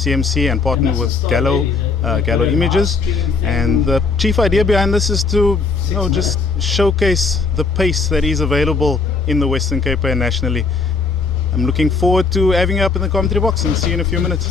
CMC and partnered with Gallo Images, and the chief idea behind this is to just showcase the pace that is available in the Western Cape and nationally. I'm looking forward to having you up in the commentary box, and see you in a few minutes.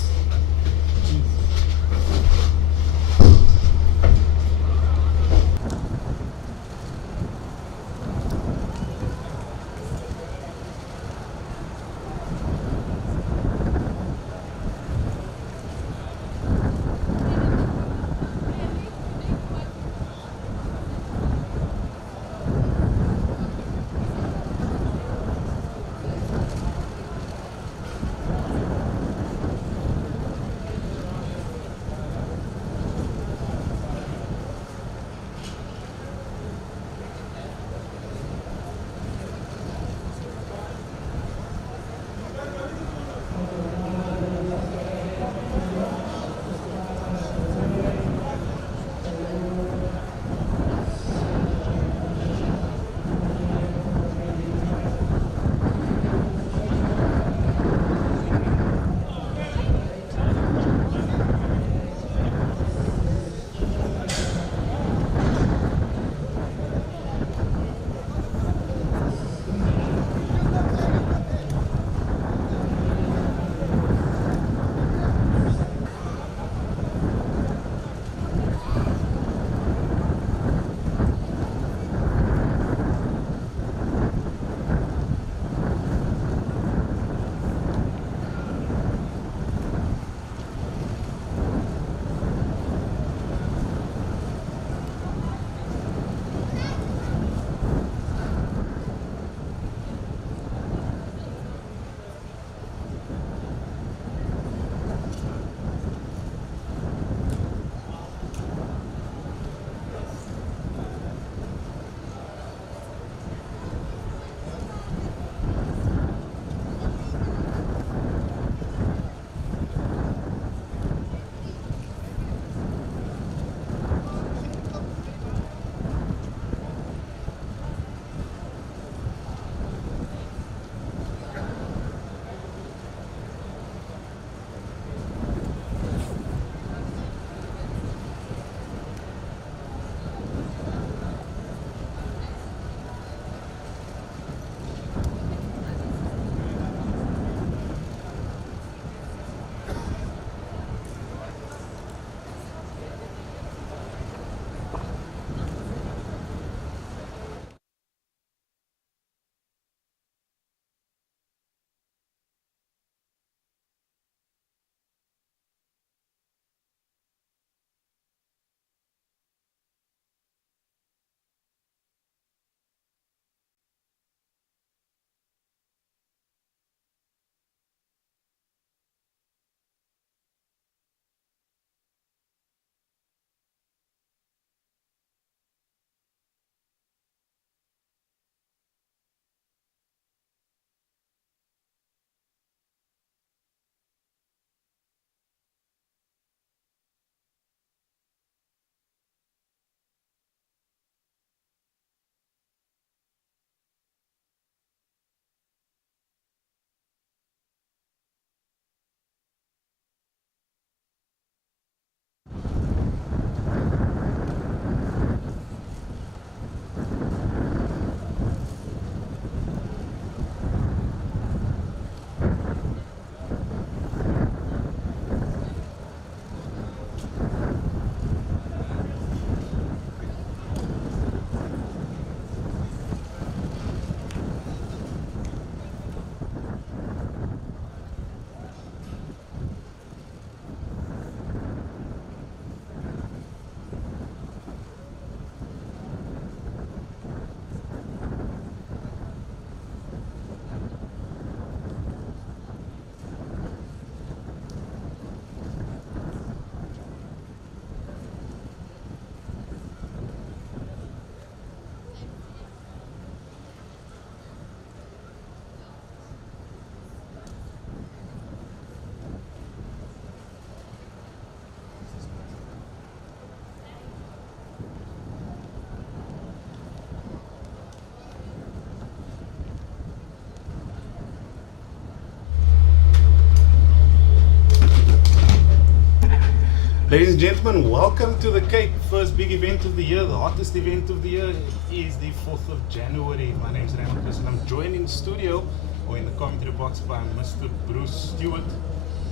Ladies and gentlemen, welcome to the Cape. First big event of the year, the hottest event of the year is the 4th of January. My name is Raymond Chris and I'm joined in studio or in the commentary box by Mr. Bruce Stewart.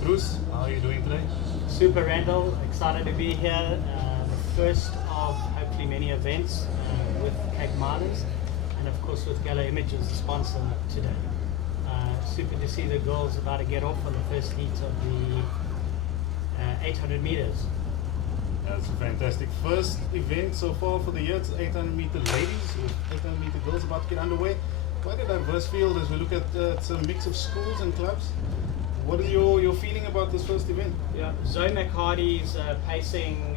Bruce, how are you doing today? Super, Randall. Excited to be here. The first of hopefully many events with Cape Miners and of course with Gallo Images, the sponsor today. Super to see the girls about to get off on the first heat of the 800 meters. That's a fantastic first event so far for the year. It's 800 meter ladies with 800 meter girls about to get underway. Quite a diverse field as we look at it's a mix of schools and clubs. What is your feeling about this first event? Yeah, Zoe McHardy's pacing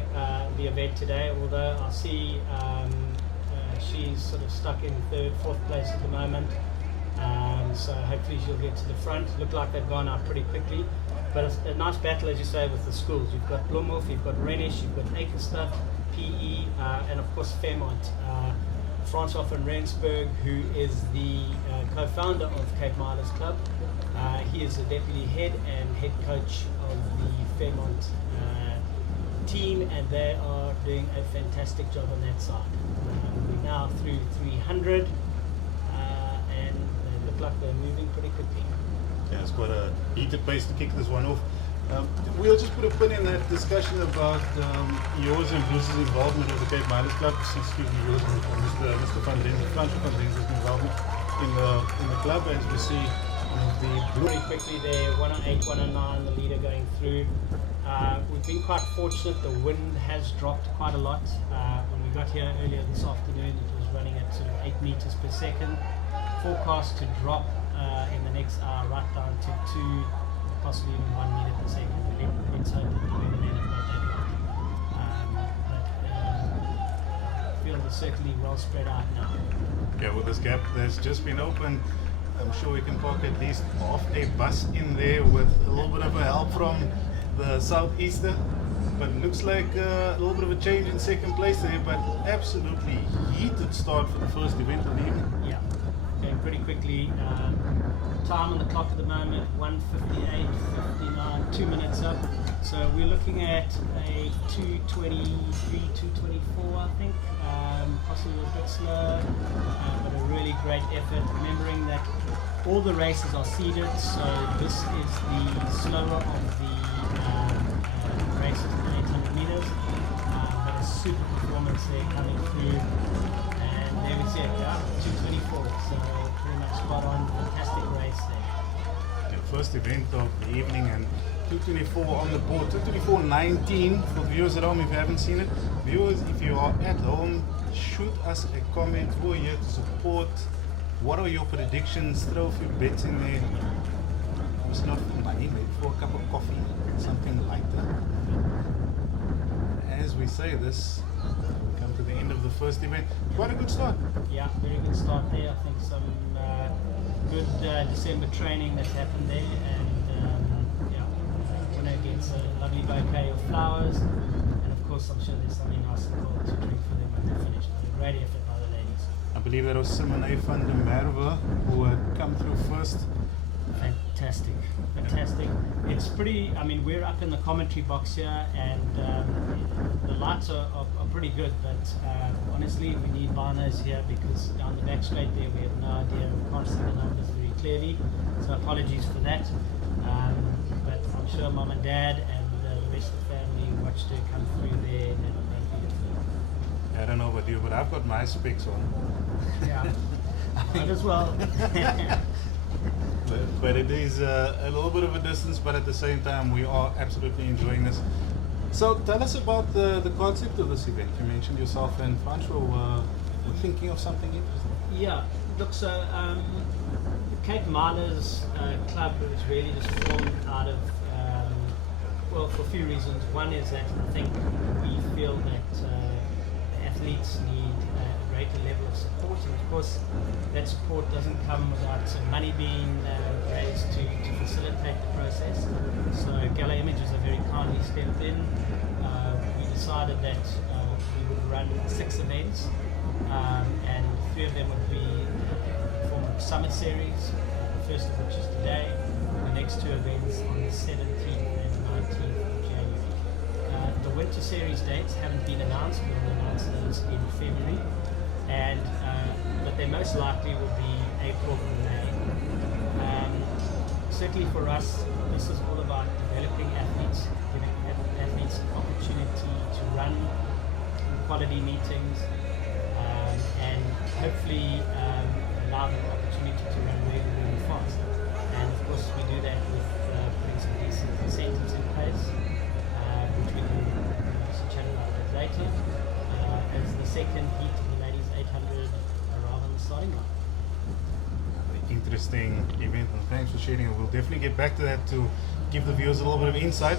the event today, although I see she's sort of stuck in third, fourth place at the moment. So hopefully she'll get to the front. Look like they've gone out pretty quickly. But it's a nice battle, as you say, with the schools. You've got Bloemhof, you've got Renish, you've got Akerstad, PE, and of course Fairmont. Francois Van Greinsberg, who is the co-founder of Cape Miners Club. He is the deputy head and head coach of the Fairmont team, and they are doing a fantastic job on that side. We're now through 300, and they look like they're moving pretty quickly. Yeah, it's quite a heated pace to kick this one off. We'll just put a pin in that discussion about yours and Bruce's involvement with the Cape Miners Club. Excuse me, yours and Mr. Van Greinsberg, Francois Van Greinsberg's involvement in the club. As we see the blue. Pretty quickly there, 108, 109, the leader going through. We've been quite fortunate. The wind has dropped quite a lot. When we got here earlier this afternoon, it was running at sort of 8 meters per second. Forecast to drop in the next hour right down to 2, possibly even 1 meter per second. Let's hope that the weathermen have got that right. The field is certainly well spread out now. Yeah, with this gap that's just been opened, I'm sure we can park at least half a bus in there with a little bit of a help from the southeaster. But it looks like a little bit of a change in second place there, but absolutely heated start for the first event of the evening. Yeah, going pretty quickly. Time on the clock at the moment, 1:58.59, 2 minutes up. So we're looking at a 2:23, 2:24, I think. Possibly a bit slower, but a really great effort. Remembering that all the races are seeded, so this is the slower of the races in 800 meters. But a super performance there coming through. And there we see it, 2:24. So pretty much spot on, fantastic race there. The first event of the evening and 2:24 on the board, 2:24.19 for the viewers at home if you haven't seen it. Viewers, if you are at home, shoot us a comment. We're here to support. What are your predictions? Throw a few bets in there. It's not for money, maybe for a cup of coffee, something like that. As we say this, we come to the end of the first event. Quite a good start. Yeah, very good start there. I think some good December training that's happened there, and winner gets a lovely bouquet of flowers, and of course I'm sure there's something nice and cold to drink for them when they're finished. But a great effort by the ladies. I believe that was Simone van der Merwe who had come through first. Fantastic, fantastic. It's pretty, I mean, we're up in the commentary box here, and the lights are pretty good, but honestly, we need binos here because down the back straight there, we have no idea, we can't see the numbers very clearly, so apologies for that. But I'm sure Mum and Dad and the rest of the family watched her come through there, and I'm going to be I don't know about you, but I've got my specs on. Yeah, might as well. But it is a little bit of a distance, but at the same time we are absolutely enjoying this. So tell us about the concept of this event. You mentioned yourself and Francois were thinking of something interesting. Yeah, look, so the Cape Miners Club was really just formed out of, well, for a few reasons. One is that I think we feel that athletes need a greater level of support, and of course that support doesn't come without some money being raised to facilitate the process. So Gallo Images have very kindly stepped in. We decided that we would run 6 events, and 3 of them would be form of summer series, the first of which is today, the next 2 events on the 17th and 19th of January. the Winter Series dates haven't been announced. We'll announce those in February, and but they most likely will be April or May. Certainly for us, this is all about developing athletes, giving athletes an opportunity to run quality meetings, and hopefully allow them the opportunity to run really, really fast. And of course, we do that with putting some decent incentives in place, which we can also chat about a bit later, as the second heat of the ladies 800 arrive on the starting line. Interesting event, and thanks for sharing. We'll definitely get back to that to give the viewers a little bit of insight.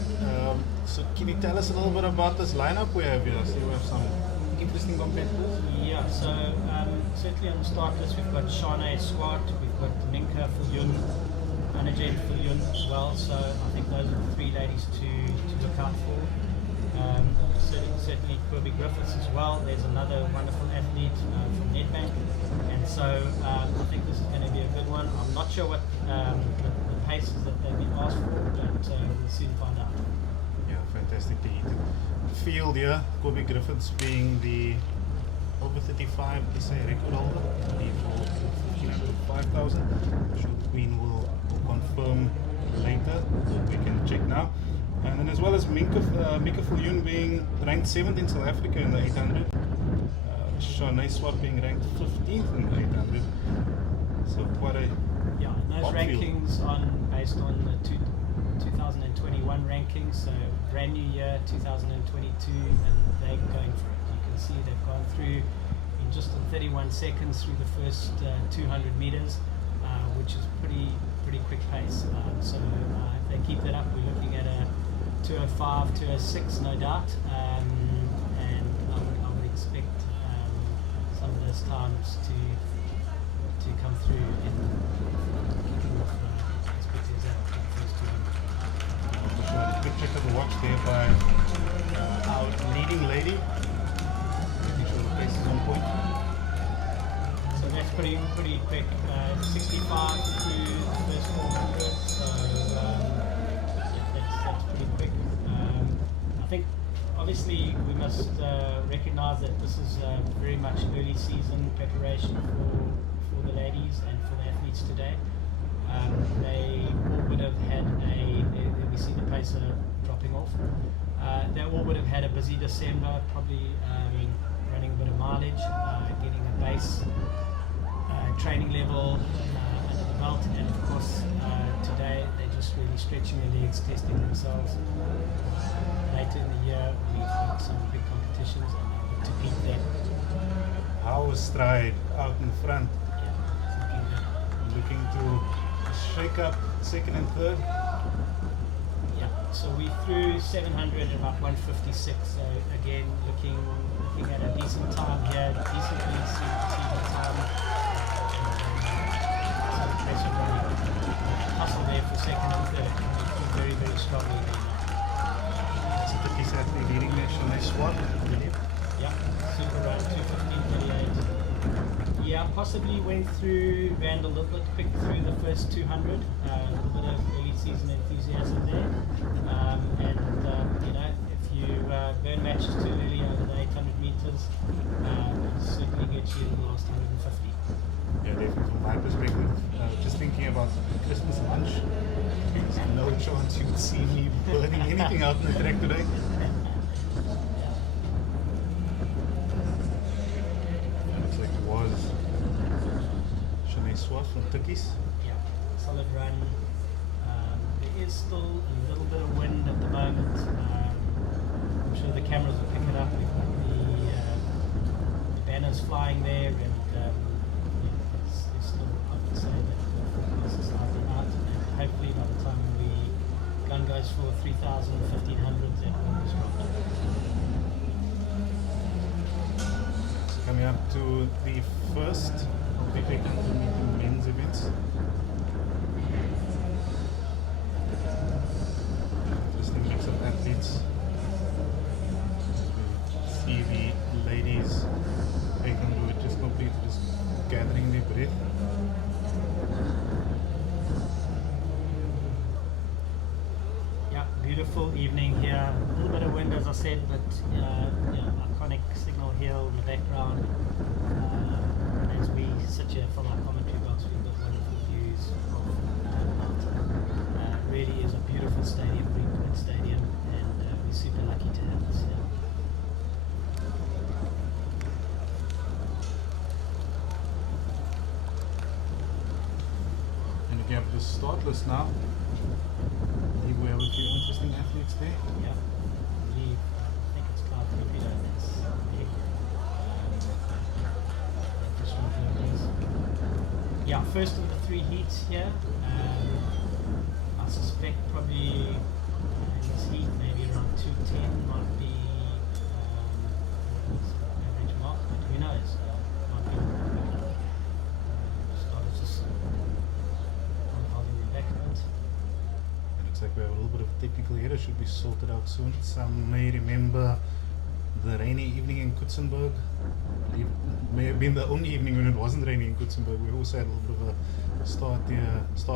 So can you tell us a little bit about this lineup we have here? So we have some interesting competitors. Yeah, so certainly on the start list we've got Shanae Swart, we've got Minka Fulyun, Anajet Fulyun as well. So I think those are the three ladies to look out for. Certainly Kirby Griffiths as well. There's another wonderful athlete from Nedbank, and so I think this is going to be a good one. I'm not sure what the paces that they've been asked for, but we'll soon find out. Yeah, fantastic to heat. Field here, Kirby Griffiths being the over 35 SA record holder, I believe for 5,000. I'm sure the Queen will confirm later, so we can check now. And then as well as Mika Fulyun being ranked 7th in South Africa in the 800. Shanae Swart being ranked 15th in the 800. So quite a yeah, those rankings based on the 2021 rankings, so brand new year 2022, and they're going for it. You can see they've gone through in just in 31 seconds through the first 200 meters, which is pretty quick pace. So if they keep that up, we're looking at a 205, 206, no doubt, and I would expect some of those times to come through in kicking off expected that first 200. Quick check of the watch there by our leading lady. Making sure the pace is on point. So that's pretty quick. 65 through the first 400. So that's pretty quick. I think obviously we must recognise that this is very much early season preparation for the ladies and for the athletes today. They all would have had we see the pacer dropping off. They all would have had a busy December, probably running a bit of mileage, getting a base training level under the belt, and of course today they're just really stretching their legs, testing themselves. Later in the year we've got some big competitions and I hope to beat them. Our stride out in front. Yeah, looking to shake up second and third. Yeah, so we threw 700 at about 156. So again, looking at a decent time here, decently season time. So the pace of running, hustle there for second and third. Very, very strongly there now. So the piece athlete leading there, Shanae Swart, I believe. Yeah, super run, 2:15:38. Yeah, possibly went through, ran a little bit quick through the first 200. A little bit of early season enthusiasm there. And you know, if you burn matches too early over the 800 meters, it'll certainly get you in the last 150. Yeah, definitely. From my perspective, just thinking about Christmas lunch, there's no chance you would see me burning anything out in the track today. Looks like it was Shanae Swart from Turkies. Yeah, solid run. There is still a little bit of wind at the moment. I'm sure the cameras will pick it up. We've got the banners flying there, and it's still, I would say, that this is out, and hopefully by the time the gun goes for 3,000, 1,500, that will be strong. Coming up to the first of the big men's events. Interesting mix of athletes. See the ladies, 800 just completed, just gathering their breath. Yeah, beautiful evening here. A little bit of wind, as I said, but iconic Signal Hill in the background. As we sit here from our commentary box, we've got wonderful views of the mountain. Really is a beautiful stadium, Greenpoint Stadium, and we're super lucky to have this here. And if you have the start list now, I believe we have a few interesting athletes there. Yeah, I think it's Cloud Torpedo that's big. Yeah, first of the 3 heats here. I suspect probably in this heat maybe around 210 might be average mark, but who knows? Might be started just holding the back a bit. It looks like we have a little bit of a technical error, should be sorted out soon. Some may remember the rainy evening in Kutsenberg. I believe it may have been the only evening when it wasn't raining in Kutsenberg. We also had a little bit of a start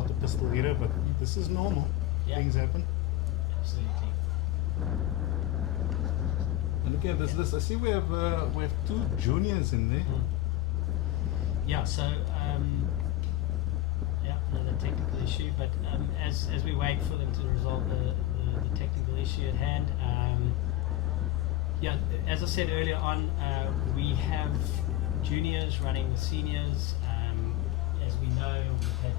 to pistol error, but this is normal. Yeah. Things happen. Absolutely. And looking at this list, I see we have 2 juniors in there. Yeah, so another technical issue, but as we wait for them to resolve the technical issue at hand, as I said earlier on, we have juniors running with seniors. As we know, we've had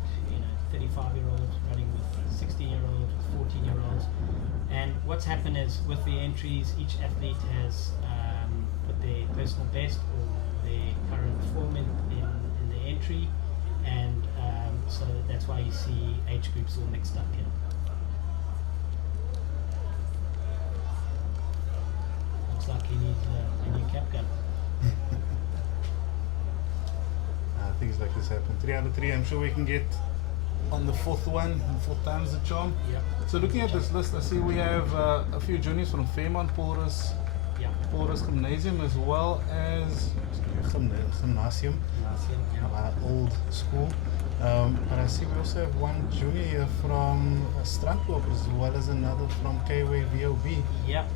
35-year-olds running with 16-year-olds, with 14-year-olds, and what's happened is with the entries, each athlete has put their personal best or their current form in the entry, and so that's why you see age groups all mixed up here. Looks like he needs a new cap gun. Things like this happen. 3 out of 3. I'm sure we can get on the 4th one. 4th time's the charm. Yep. So looking at this list, I see we have a few juniors from Fairmont Paulus Gymnasium, as well as Gymnasium, old school. But I see we also have one junior here from Strandloop, as well as another from K-Way VOB. Yep.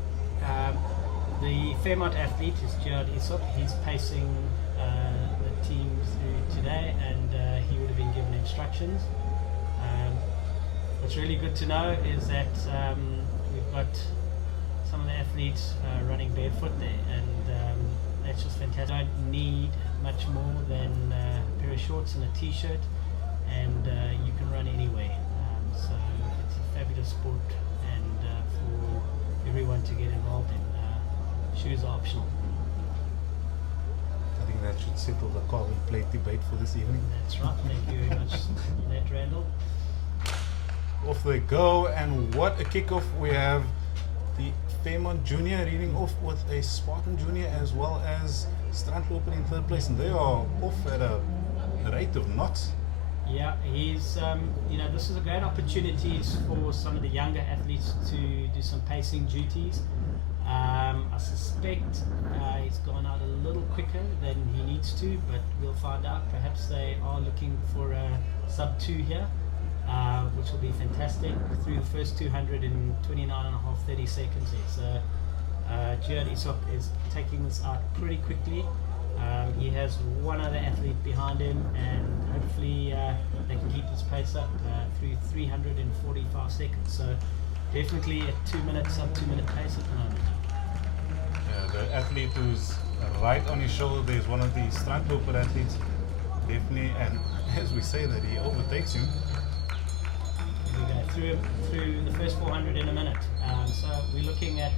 The Fairmont athlete is Gerard Isop. He's pacing the team through today, and he would have been given instructions. What's really good to know is that we've got some of the athletes running barefoot there, and that's just fantastic. You don't need much more than a pair of shorts and a t-shirt, and you can run anywhere. So it's a fabulous sport, and for everyone to get involved in. Shoes are optional. I think that should settle the carbon plate debate for this evening. That's right. Thank you very much for that, Randall. Off they go, and what a kickoff. We have the Fairmont Junior leading off with a Spartan Junior, as well as Strandloop in 3rd place, and they are off at a rate of knots. Yeah, he's, this is a great opportunity for some of the younger athletes to do some pacing duties. I suspect he's gone out a little quicker than he needs to, but we'll find out. Perhaps they are looking for a sub 2 here, which will be fantastic through the first 200 in 29.5-30 seconds here. So Gerard Isop is taking this out pretty quickly. He has one other athlete behind him, and hopefully they can keep this pace up through 345 seconds. So definitely a 2-minute, sub 2-minute pace at the moment. The athlete who's right on his shoulder there is one of the Strandloper athletes. Definitely, and as we say that, he overtakes him. We go through the first 400 in a minute. So we're looking at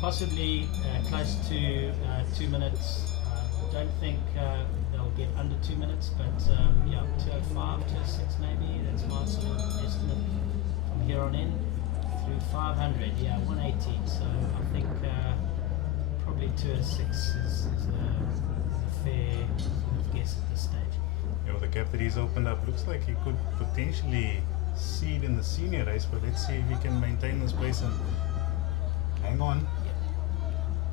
possibly close to 2 minutes. Don't think they'll get under 2 minutes, but 2:05, 2:06 maybe. That's my sort of estimate from here on in. Through 500, 180. So I think probably 2:06 is a fair guess at this stage. With the gap that he's opened up, looks like he could potentially seed in the senior race, but let's see if he can maintain this pace and hang on.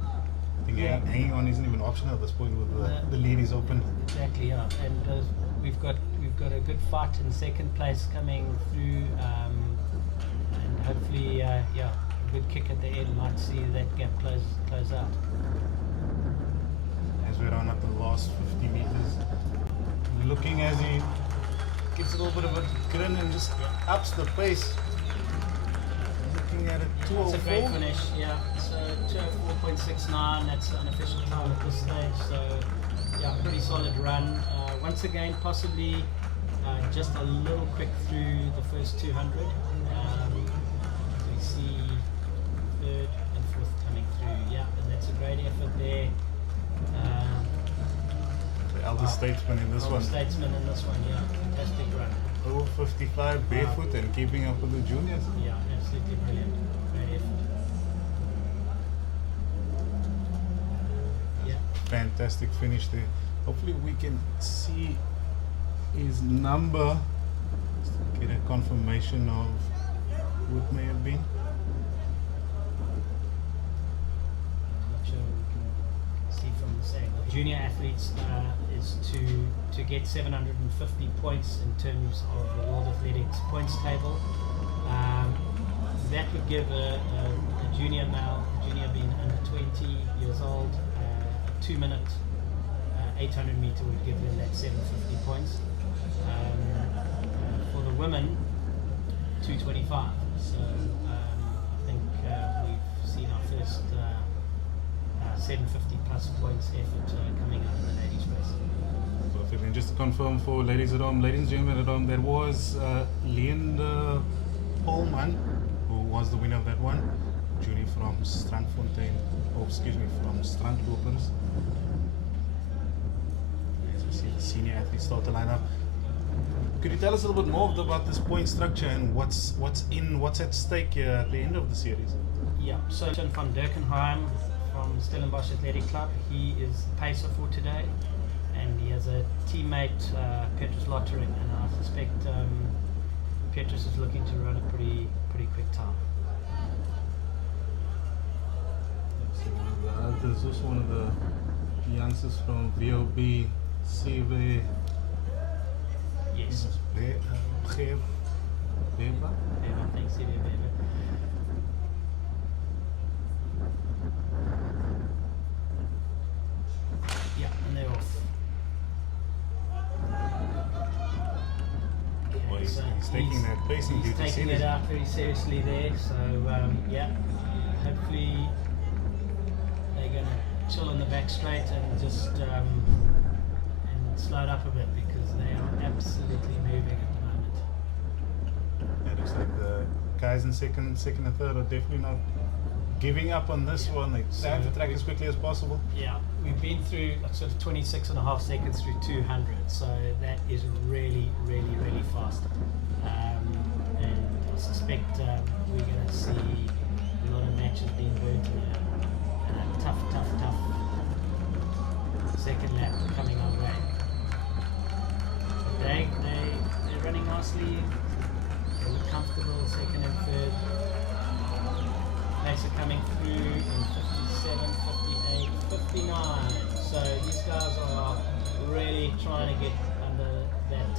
I think hanging on isn't even an option at this point with the lead is open. Exactly, yeah. And we've got a good fight in 2nd place coming through, and hopefully, good kick at the end might see that gap close out. As we run up the last 50 meters, we're looking as he gets a little bit of a grin and just ups the pace. Looking at it, 204. It's a great finish, yeah. So 204.69, that's the unofficial time at this stage. So yeah, pretty solid run. Once again, possibly just a little quick through the first 200. We see third and fourth coming through, yeah, and that's a great effort there. The elder statesman in this one. Statesman in this one, yeah, fantastic run. Over 55 barefoot and keeping up with the juniors. Yeah, absolutely brilliant. Great effort. Yeah. Fantastic finish there. Hopefully we can see his number, just to get a confirmation of who it may have been. I'm not sure we can see from this angle. Junior athletes is to get 750 points in terms of the World Athletics points table. That would give a junior male, junior being under 20 years old, a 2-minute 800 meter would give them that 750 points. For the women, 225. So I think we've seen our first 750 plus points effort coming out of the ladies race. Perfect. And just to confirm for ladies at home, ladies and gentlemen at home, that was Leander Polman who was the winner of that one. Julie from Strandfontein, from Strandlopers. As we see the senior athletes start to line up. Could you tell us a little bit more about this point structure and what's at stake here at the end of the series? Yeah, so Jan van Derkenheim from Stellenbosch Athletic Club, he is the pacer for today, and he has a teammate, Petrus Lottering, and I suspect Petrus is looking to run a pretty quick time. There's also one of the youngsters from VOB, CV. Yes. Beba? Thanks, CV Beba. Yeah, and they're off. Well, he's taking that pacing duty taking seriously. it out very seriously there. So yeah, hopefully they're going to chill on the back straight and just and slow it up a bit because they are absolutely moving at the moment. It looks like the guys in second and third are definitely not giving up on this one. They trying to track as quickly as possible. Yeah, we've been through sort of 26.5 seconds through 200, so that is really fast. And I suspect we're going to see a lot of matches being burnt in a tough second lap coming our way. But they're running nicely. They look comfortable, second and third. Pacer coming through in 57, 58, 59. So these guys are really trying to get under that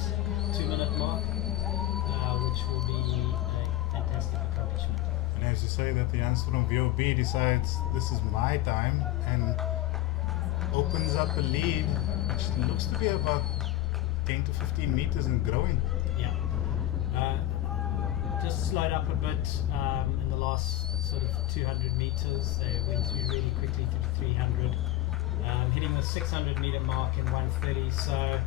2-minute mark, which will be a fantastic accomplishment. And as you say that the youngster from VOB decides this is my time and opens up a lead which looks to be about 10 to 15 meters and growing. Yeah. Just slowed up a bit in the last sort of 200 meters. They went through really quickly through 300, hitting the 600 meter mark in 1:30. So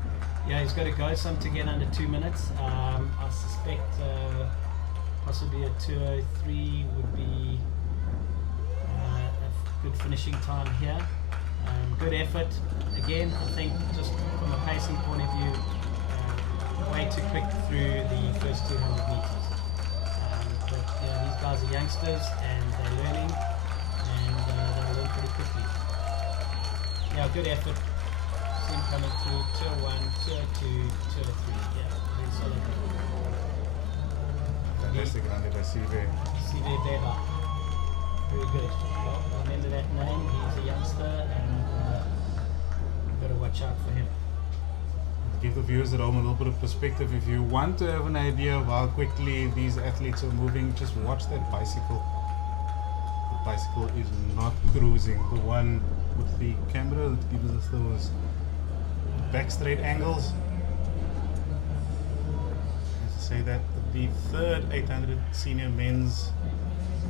yeah, he's got to go some to get under 2 minutes. I suspect possibly a 2:03 would be a good finishing time here. Good effort. Again, I think just from a pacing point of view, way too quick through the first 200 meters. But these guys are youngsters and they're learning, and they'll learn pretty quickly. Yeah, good effort. See him coming through 2:01, 2:02, 2:03. Yeah, very solid. Fantastic run by CV. CV Beba. Very good. Well, remember that name. He's a youngster, and we've got to watch out for him. To give the viewers at home a little bit of perspective, if you want to have an idea of how quickly these athletes are moving, just watch that bicycle. bicycle is not cruising. The one with the camera that gives us those back straight angles. As I say that, the third 800 senior men's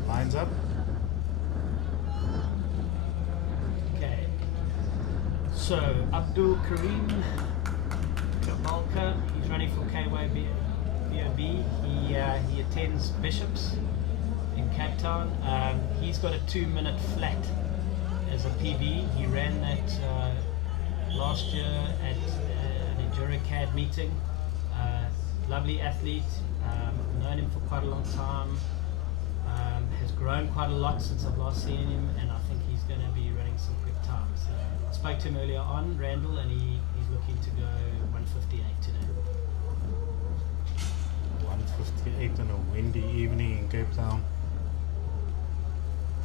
lines up. Okay. So Abdul Karim, he's running for KYBOB. He attends Bishops in Cape Town. He's got a 2-minute flat as a PB. He ran that last year at an EnduraCAD meeting. Lovely athlete, known him for quite a long time. Has grown quite a lot since I've last seen him, and I think he's going to be running some quick times. I spoke to him earlier on, Randall, and he's looking to go 158 today. 158 on a windy evening in Cape Town.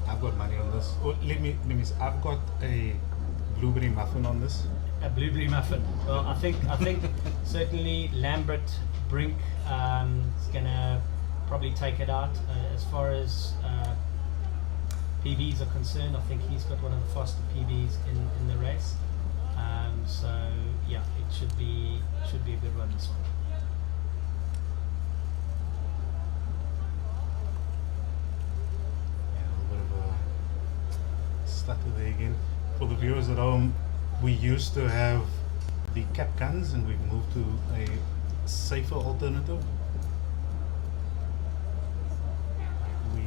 I've got money on this. Oh, let me say, I've got a blueberry muffin on this. A blueberry muffin. Well, I think certainly Lambert Brink is gonna probably take it out. As far as PBs are concerned, I think he's got one of the faster PBs in the race. So yeah, it should be a good one this one. Stutter there again. For the viewers at home, we used to have the cap guns and we've moved to a safer alternative. We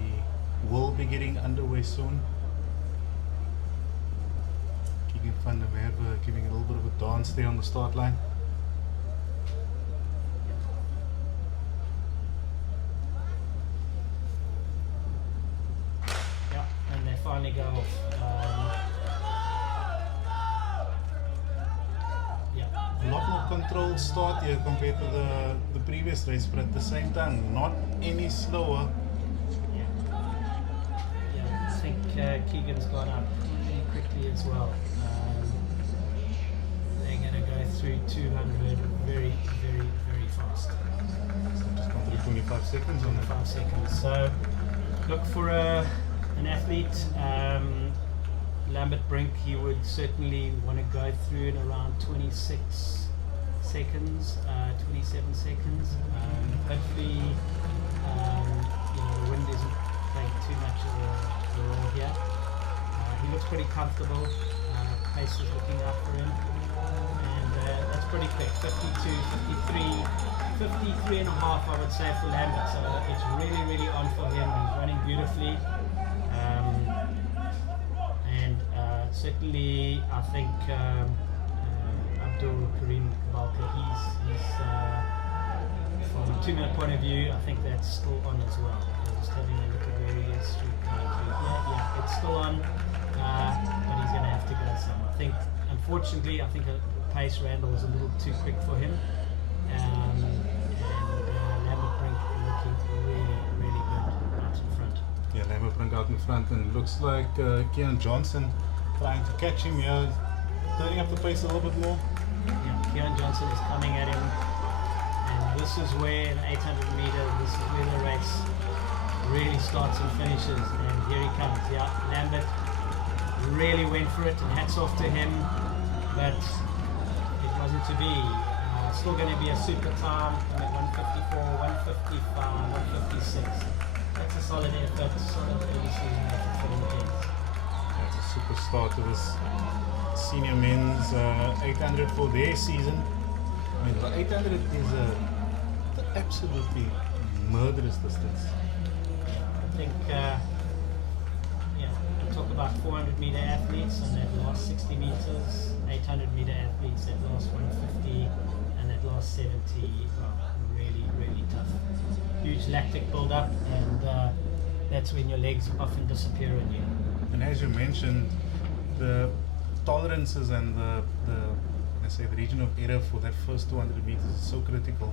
will be getting underway soon. Keegan Van der Merwe giving a little bit of a dance there on the start line. Yeah, and they finally go off. A lot more controlled start here compared to the previous race, but at the same time, not any slower. Yeah, I think Keegan's gone up really quickly as well. They're going to go through 200 very, very, very fast. So just gone through 25 seconds on that. 5 seconds. So look for an athlete. Lambert Brink, he would certainly want to go through in around 26 seconds, 27 seconds. Hopefully, the wind isn't playing too much of a role here. He looks pretty comfortable. Pace is looking up for him. And that's pretty quick, 52, 53, 53 and a half, I would say, for Lambert. So it's really, really on for him. He's running beautifully. Certainly, I think Abdul Karim, he's from a 2-minute point of view, I think that's still on as well. Just having a look at where he is through yeah, it's still on, but he's going to have to go some. I think, unfortunately, I think pace Randall was a little too quick for him, and Lambert Brink looking really, really good out in front. Yeah, Lambert Brink out in front, and looks like Keon Johnson trying to catch him here, turning up the pace a little bit more. Yeah, Keon Johnson is coming at him, and this is where in 800 meters, this is where the race really starts and finishes, and here he comes. Yeah, Lambert really went for it, and hats off to him, but it wasn't to be. Still going to be a super time at 154, 155, 156. That's a solid effort, solid early season effort for the kids. That's a super start to this senior men's 800 for their season. I mean, the 800 is an absolutely murderous distance. I think, we talk about 400 meter athletes and that last 60 meters, 800 meter athletes that last 150 and that last 70. Really, really tough. Huge lactic build-up, and that's when your legs often disappear on you. And as you mentioned, the tolerances and the region of error for that first 200 meters is so critical.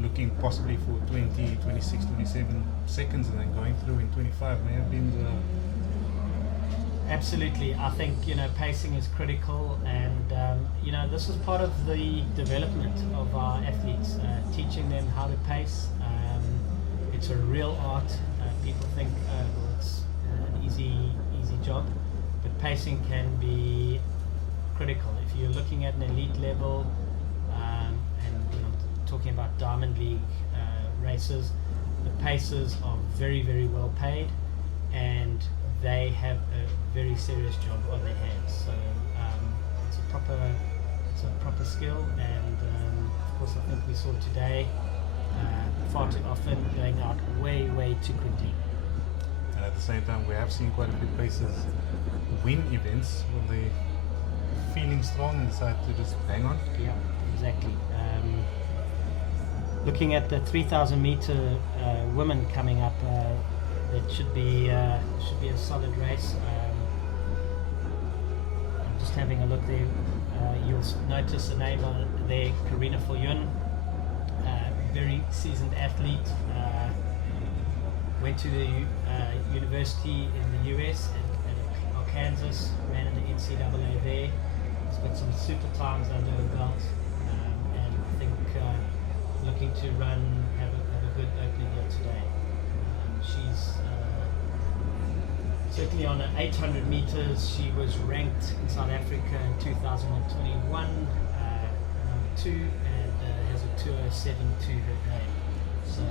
Looking possibly for 20, 26, 27 seconds and then going through in 25 may have been the... Absolutely. I think, pacing is critical, and, this is part of the development of our athletes, teaching them how to pace. It's a real art. People think it's an easy job, but pacing can be critical. If you're looking at an elite level, and talking about Diamond League races, the pacers are very, very well paid, and they have a very serious job on their hands. So it's a proper skill, and of course I think we saw today far too often going out way too quickly. And at the same time, we have seen quite a few pacers win events when they feeling strong and decide to just hang on. Yeah, exactly. Looking at the 3,000 meter women coming up, that should be a solid race. I'm just having a look there. You'll notice the name on there, Karina Foyun, very seasoned athlete. Went to the university in the US at Arkansas, ran in the NCAA there. He's got some super times under her belt, and I think looking to have a good opening here today. She's certainly on 800 meters. She was ranked in South Africa in 2021, number 2, and has a 2:07 to her name. So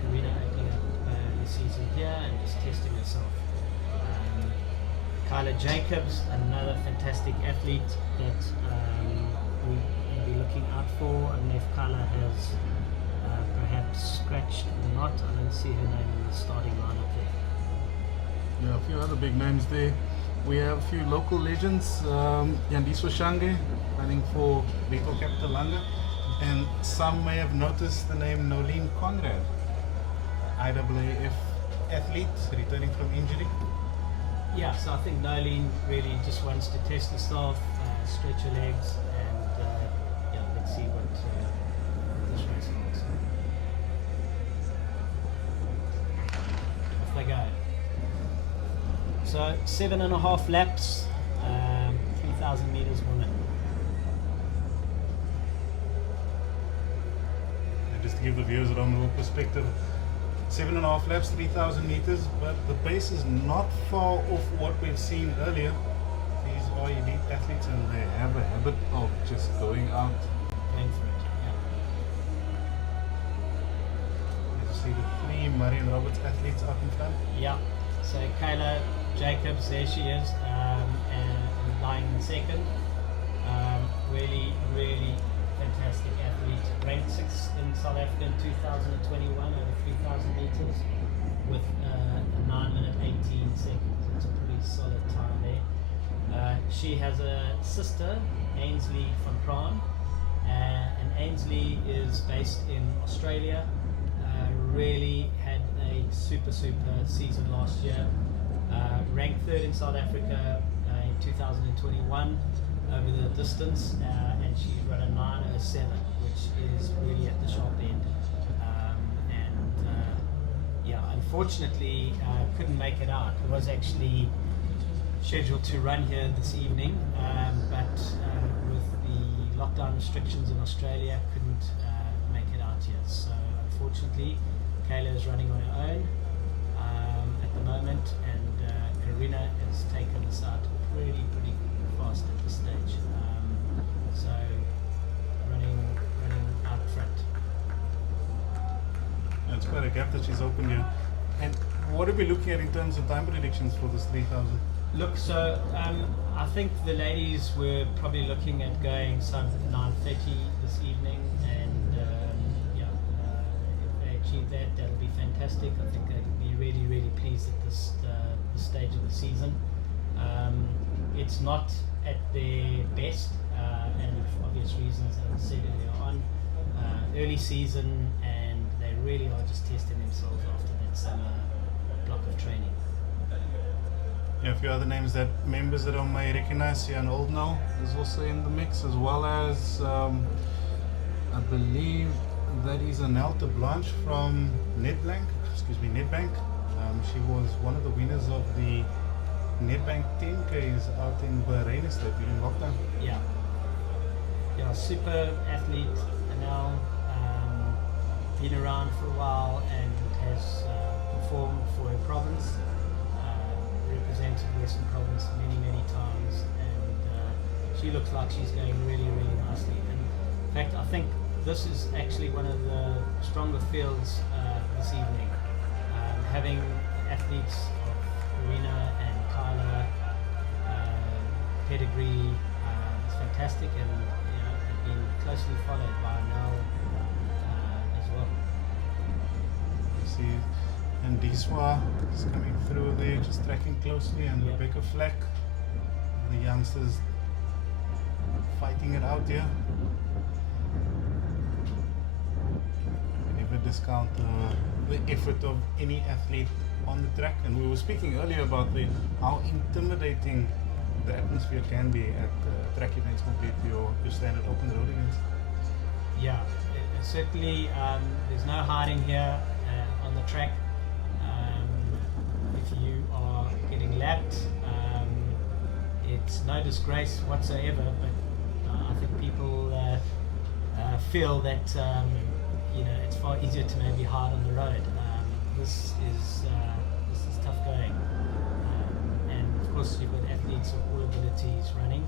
Karina opening up the season here and just testing herself. Kyla Jacobs, another fantastic athlete that we'll be looking out for. I don't know if Kyla has perhaps scratched or not. I don't see her name in the starting lineup there. Yeah, a few other big names there. We have a few local legends. Yandiswa Shange running for Untitled Chapter Langa, and some may have noticed the name Nolene Conrad, IAAF athlete returning from injury. Yeah, so I think Nolene really just wants to test herself, stretch her legs, and let's see what this race holds. Off they go. So 7.5 laps, 3,000 meters women. And just to give the viewers at home a little perspective, 7.5 laps, 3,000 meters, but the pace is not far off what we've seen earlier. These are elite athletes, and they have a habit of just going out. Going for it, You see the 3 Marion Roberts athletes up in front. yeah. So Kyla Jacobs, there she is, and lying in second. Really fantastic athlete. Ranked 6th in South Africa in 2021 over 3,000 meters with a 9 minute 18 seconds. It's a pretty solid time there. She has a sister, Ainsley van Praan, and Ainsley is based in Australia. Really had a super season last year. Ranked 3rd in South Africa in 2021 over the distance, and she's run a 9:07, which is really at the sharp end. Unfortunately, couldn't make it out. It was actually scheduled to run here this evening, but with the lockdown restrictions in Australia, couldn't make it out yet. So unfortunately, Kayla is running on her own at the moment, and Karina has taken this out pretty fast at this stage. So running out front. It's quite a gap that she's opened here. And what are we looking at in terms of time predictions for this 3,000? Look, so I think the ladies were probably looking at going some 9:30 this evening, and if they achieve that, that'll be fantastic. I think they'd be really pleased at this stage of the season. It's not at their best, and for obvious reasons, as I said earlier on. Early season, and they really are just testing themselves after that summer block of training. Yeah, a few other names that members that I may recognize. Jan Oldnow is also in the mix, as well as I believe that is Anelta Blanche from Nedbank. She was one of the winners of the Nedbank 10Ks out in Bahrain during lockdown. Yeah, super athlete, Anel, been around for a while and has performed for her province. represented Western Province many times, and she looks like she's going really nicely. And in fact, I think this is actually one of the stronger fields this evening. Having athletes of Karina and Kyla, pedigree is fantastic, and they've been closely followed by Nell as well. You see, and Diswa is coming through there, just tracking closely, and Rebecca Fleck, the youngsters fighting it out here. Never discount the effort of any athlete on the track, and we were speaking earlier about how intimidating the atmosphere can be at track events compared to your standard open road events. Yeah, certainly there's no hiding here on the track. If you are getting lapped, it's no disgrace whatsoever, but I think people feel that it's far easier to maybe hide on the road. This is tough going, and of course you've got athletes of all abilities running.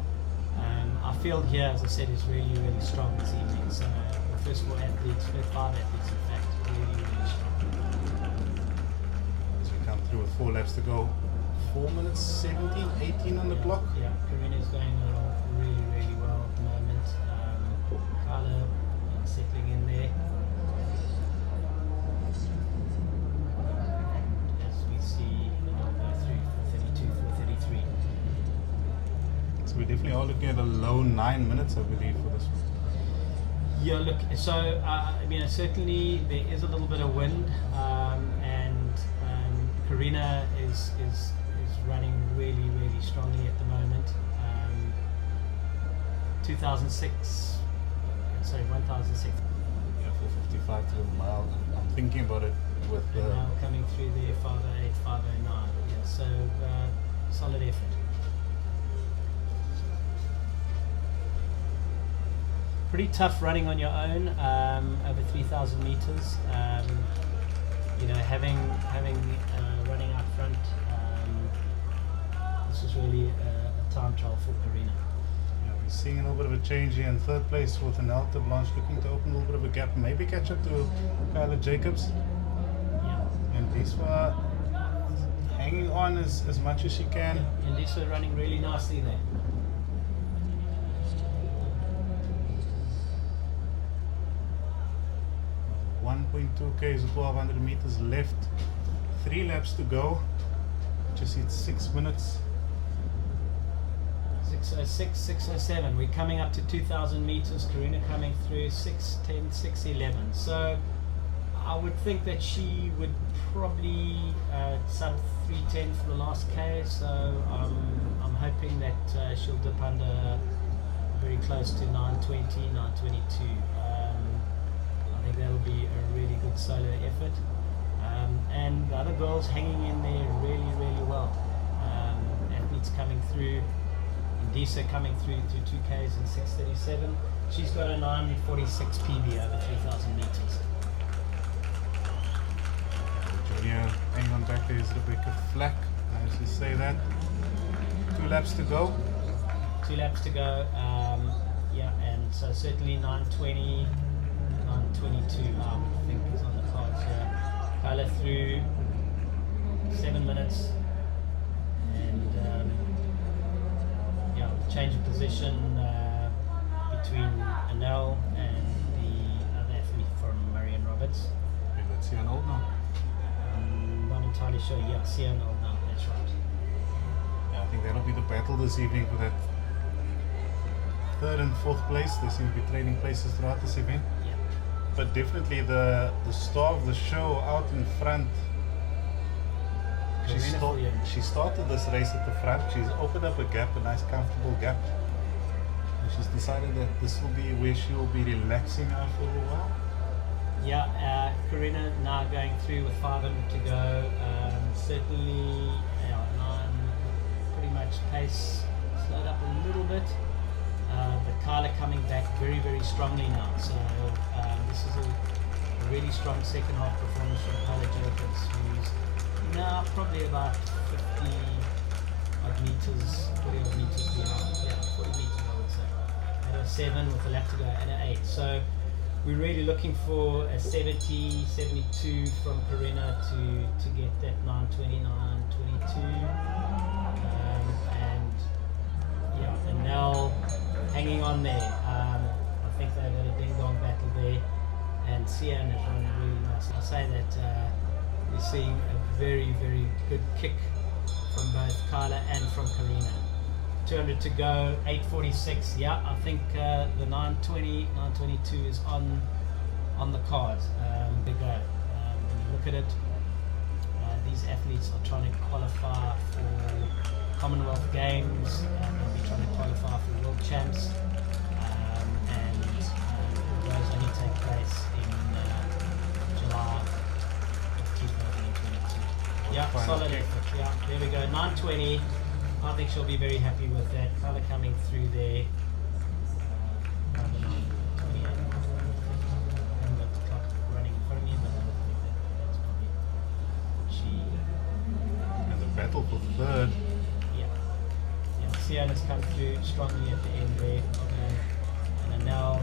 Our field here, as I said, is really strong this evening. So the first five athletes in fact, really strong. As we come through with 4 laps to go, 4 minutes 17, 18 on the clock. Yeah, Karina's going really well at the moment. Kyla settling in there. As we see, go through 4:32, 4:33. So we definitely are looking at a low 9 minutes, I believe, for this one. Yeah, look, so certainly there is a little bit of wind, and Karina is running really strongly at the moment. 1006. Yeah, 4:55 to the mile. I'm thinking about it with and now coming through there, 5:08, 5:09. Yeah, so solid effort. Pretty tough running on your own over 3,000 meters. Having running out front, this is really a time trial for Karina. Yeah, we're seeing a little bit of a change here in third place with an Alta Blanche looking to open a little bit of a gap, maybe catch up to Kyla Jacobs. Yeah. And Diswa hanging on as much as she can. And Lisa running really nicely there. 1.2 k's, 1200 meters left, 3 laps to go. Just hit 6 minutes. 6:06, 6:07. We're coming up to 2,000 meters. Karina coming through 6:10, 6:11. So I would think that she would probably sub 3:10 for the last K. So I'm hoping that she'll dip under very close to 9:20, 9:22. I think that'll be a really good solo effort. And the other girls hanging in there really well. Athletes coming through. Indisa coming through to 2Ks in 6:37. She's got a 9:46 PB over 3,000 meters. Julia hanging on back there is Rebecca Fleck. Nice to say that. 2 laps to go. 2 laps to go. And so certainly 9:20, 9:22 I think is on the cards here. Kyla through 7 minutes. And change of position between Anel and the other athlete from Marion Roberts. Okay, let's see an old now. Not entirely sure. Yeah, see an old now. That's right. Yeah, I think that'll be the battle this evening for that 3rd and 4th place. They seem to be trading places throughout this event. Yeah. But definitely the star of the show out in front. She started this race at the front. She's opened up a gap, a nice comfortable gap. And she's decided that this will be where she will be relaxing now for a while. Yeah, Karina now going through with 500 to go. Certainly, 9 pretty much pace slowed up a little bit. But Kyla coming back very strongly now. So this is a really strong second half performance from Kyla Jacobs, who's No, probably about 50 odd meters, 40 odd meters behind. Yeah, 40 meters I would say. At a 7 with a lap to go and an 8. So we're really looking for a 70, 72 from Corinna to get that 9:20, 9:22. And yeah, and Nell hanging on there. I think they've had a ding-dong battle there. And Sian is running really nice. I'll say that we're seeing a very, very good kick from both Kyla and from Corinna. 200 to go, 8:46. Yeah, I think the 9:20, 9:22 is on the card. Big go. When you look at it, these athletes are trying to qualify for Commonwealth Games. They'll be trying to qualify for World Champs, and those only take place in July of 2022. Yeah, solid effort. Yeah, there we go. 9:20. I think she'll be very happy with that. Colour coming through there. And the clock running in front of me, but I don't think that's probably what she. And the battle for third. Yeah. Yeah. Sienna's come through strongly at the end there. And now,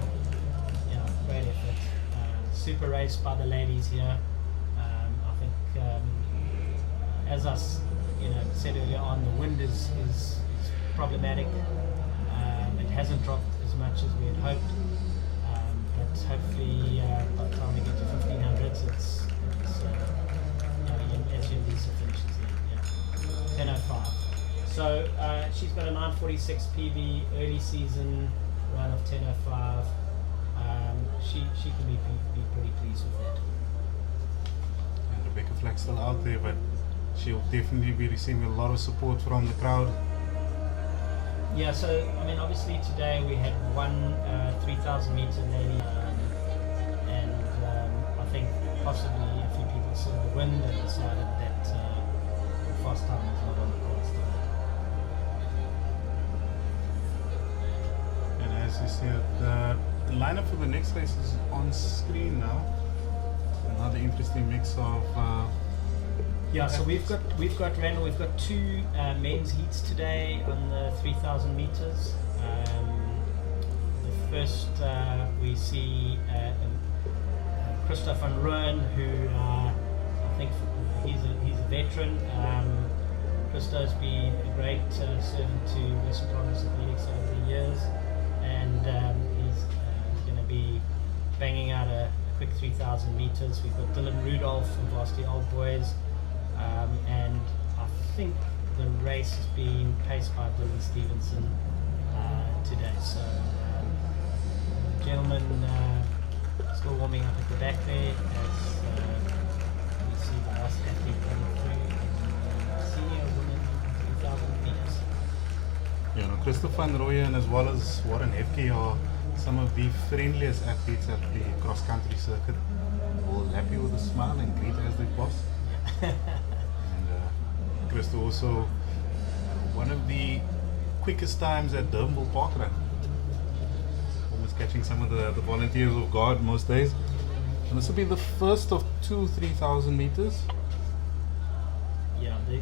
yeah, great effort. Super race by the ladies here. I think, as us. Said earlier on, the wind is problematic. It hasn't dropped as much as we had hoped, but hopefully by the time we get to 1500s, it's actually these finishes there. Yeah, 10:05. So she's got a 9:46 PB early season run of 10:05. She can be pretty pleased with that. And Rebecca Flack's still out there, but she'll definitely be receiving a lot of support from the crowd. Yeah, so I mean, obviously today we had one 3,000 meter lady, and I think possibly a few people saw the wind and decided that the fast time was not on the course today. And as you see, the lineup for the next race is on screen now. Another interesting mix of. Yeah, so we've got Randall. We've got two men's heats today on the 3,000 meters. The first we see Christoph van Rooyen, who I think he's a veteran. Christoph's been a great servant to Western Province Athletics over the years, and he's going to be banging out a quick 3,000 meters. We've got Dylan Rudolph from Varsity Old Boys. And I think the race is being paced by Dylan Stevenson today. So, the gentleman still warming up at the back there as we see the last athlete coming through. Senior women 3,000 meters. Yeah, Christoph van Rooyen as well as Warren Hefke are some of the friendliest athletes at the cross-country circuit. All happy with a smile and greet as they pass. And Christo also one of the quickest times at Durbanville Park Run. Almost catching some of the volunteers of God most days. And this will be the first of two 3,000 meters. Yeah, the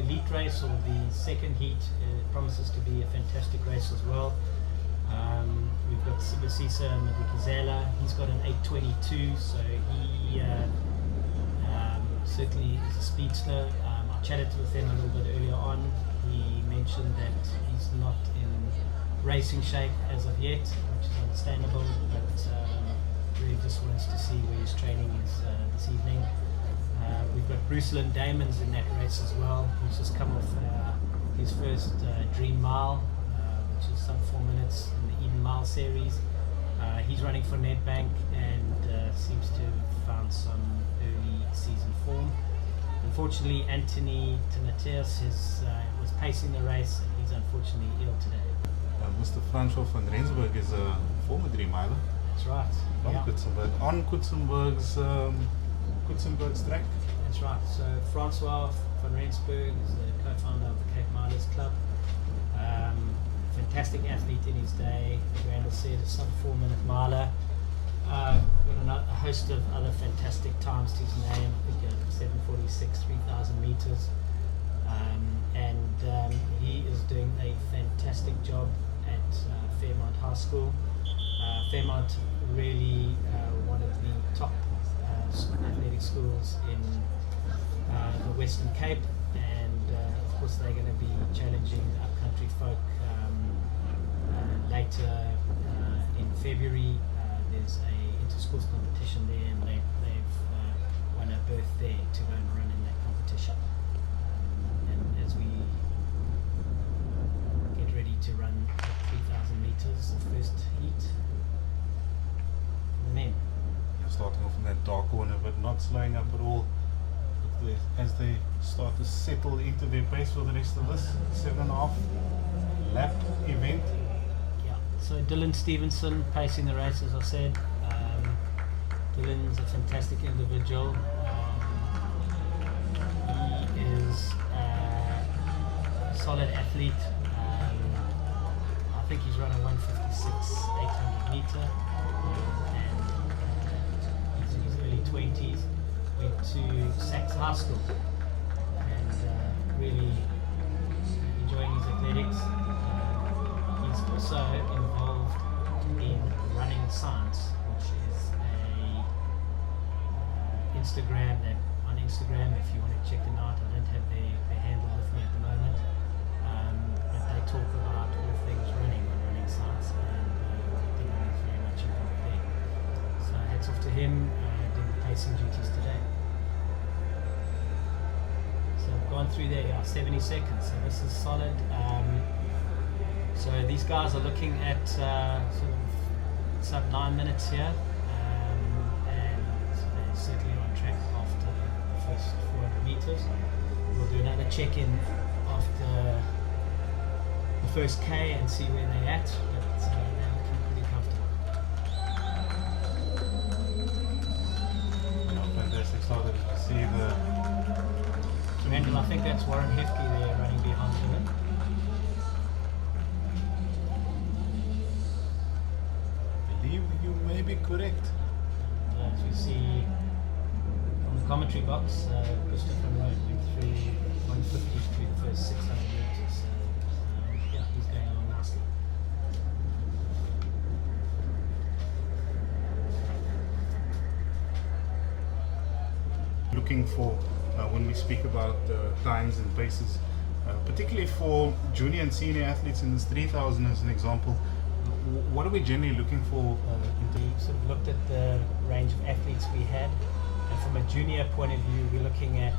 elite race or the second heat promises to be a fantastic race as well. We've got Sibasisa Madikizela. He's got an 8:22, so he certainly is a speedster. I chatted with him a little bit earlier on. He mentioned that he's not in racing shape as of yet, which is understandable, but really just wants to see where his training is this evening. We've got Bruce Lynn Damons in that race as well, who's just come off his first Dream Mile, which is some 4 minutes in the Eden Mile series. He's running for Nedbank and seems to have found some early season form. Unfortunately, Anthony Tinateas was pacing the race and he's unfortunately ill today. Mr. Francois Van Greinsberg is a former Dream Miler. That's right. From Yeah. Kutsenberg, on Kutsenberg's track. That's right. So Francois Van Greinsberg is the co-founder of the Cape Milers Club. Fantastic athlete in his day. Randall said a sub 4 minute miler. got a host of other fantastic times to his name. I think 7:46, 3,000 meters. He is doing a fantastic job at Fairmont High School. Fairmont really one of the top athletic schools in the Western Cape, and of course they're going to be challenging the upcountry folk later in February. There's a inter-schools competition there, and they've won a berth there to go and run in that competition. And as we get ready to run 3,000 meters, the first heat, the men. Starting off in that dark corner, but not slowing up at all. As they start to settle into their pace for the rest of this 7.5 lap event. Yeah. So Dylan Stevenson pacing the race, as I said. Dylan's a fantastic individual. He is a solid athlete. I think he's run a 156 800 meter, and he's in his early 20s. Went to Sachs High School and really enjoying his athletics. He's also involved in Running Science, which is Instagram. On Instagram, if you want to check them out, I don't have their handle with me at the moment, but they talk about all things running on Running Science, and I think he's very much involved there. So hats off to him. Pacing duties today. So I've gone through there, 70 seconds, so this is solid. So these guys are looking at sort of sub 9 minutes here, and they're certainly on track after the first 400 meters. We'll do another check-in after the first K and see where they're at, but they're looking pretty comfortable. Started to see the Randall, I think that's Warren Hefke there running behind him. I believe you may be correct. As we see from the commentary box, Christopher Road went through 150 through the first 600 meters. So yeah, he's going on nicely. Looking for when we speak about times and paces, particularly for junior and senior athletes in this 3,000 as an example, what are we generally looking for? We sort of looked at the range of athletes we had, and from a junior point of view, we're looking at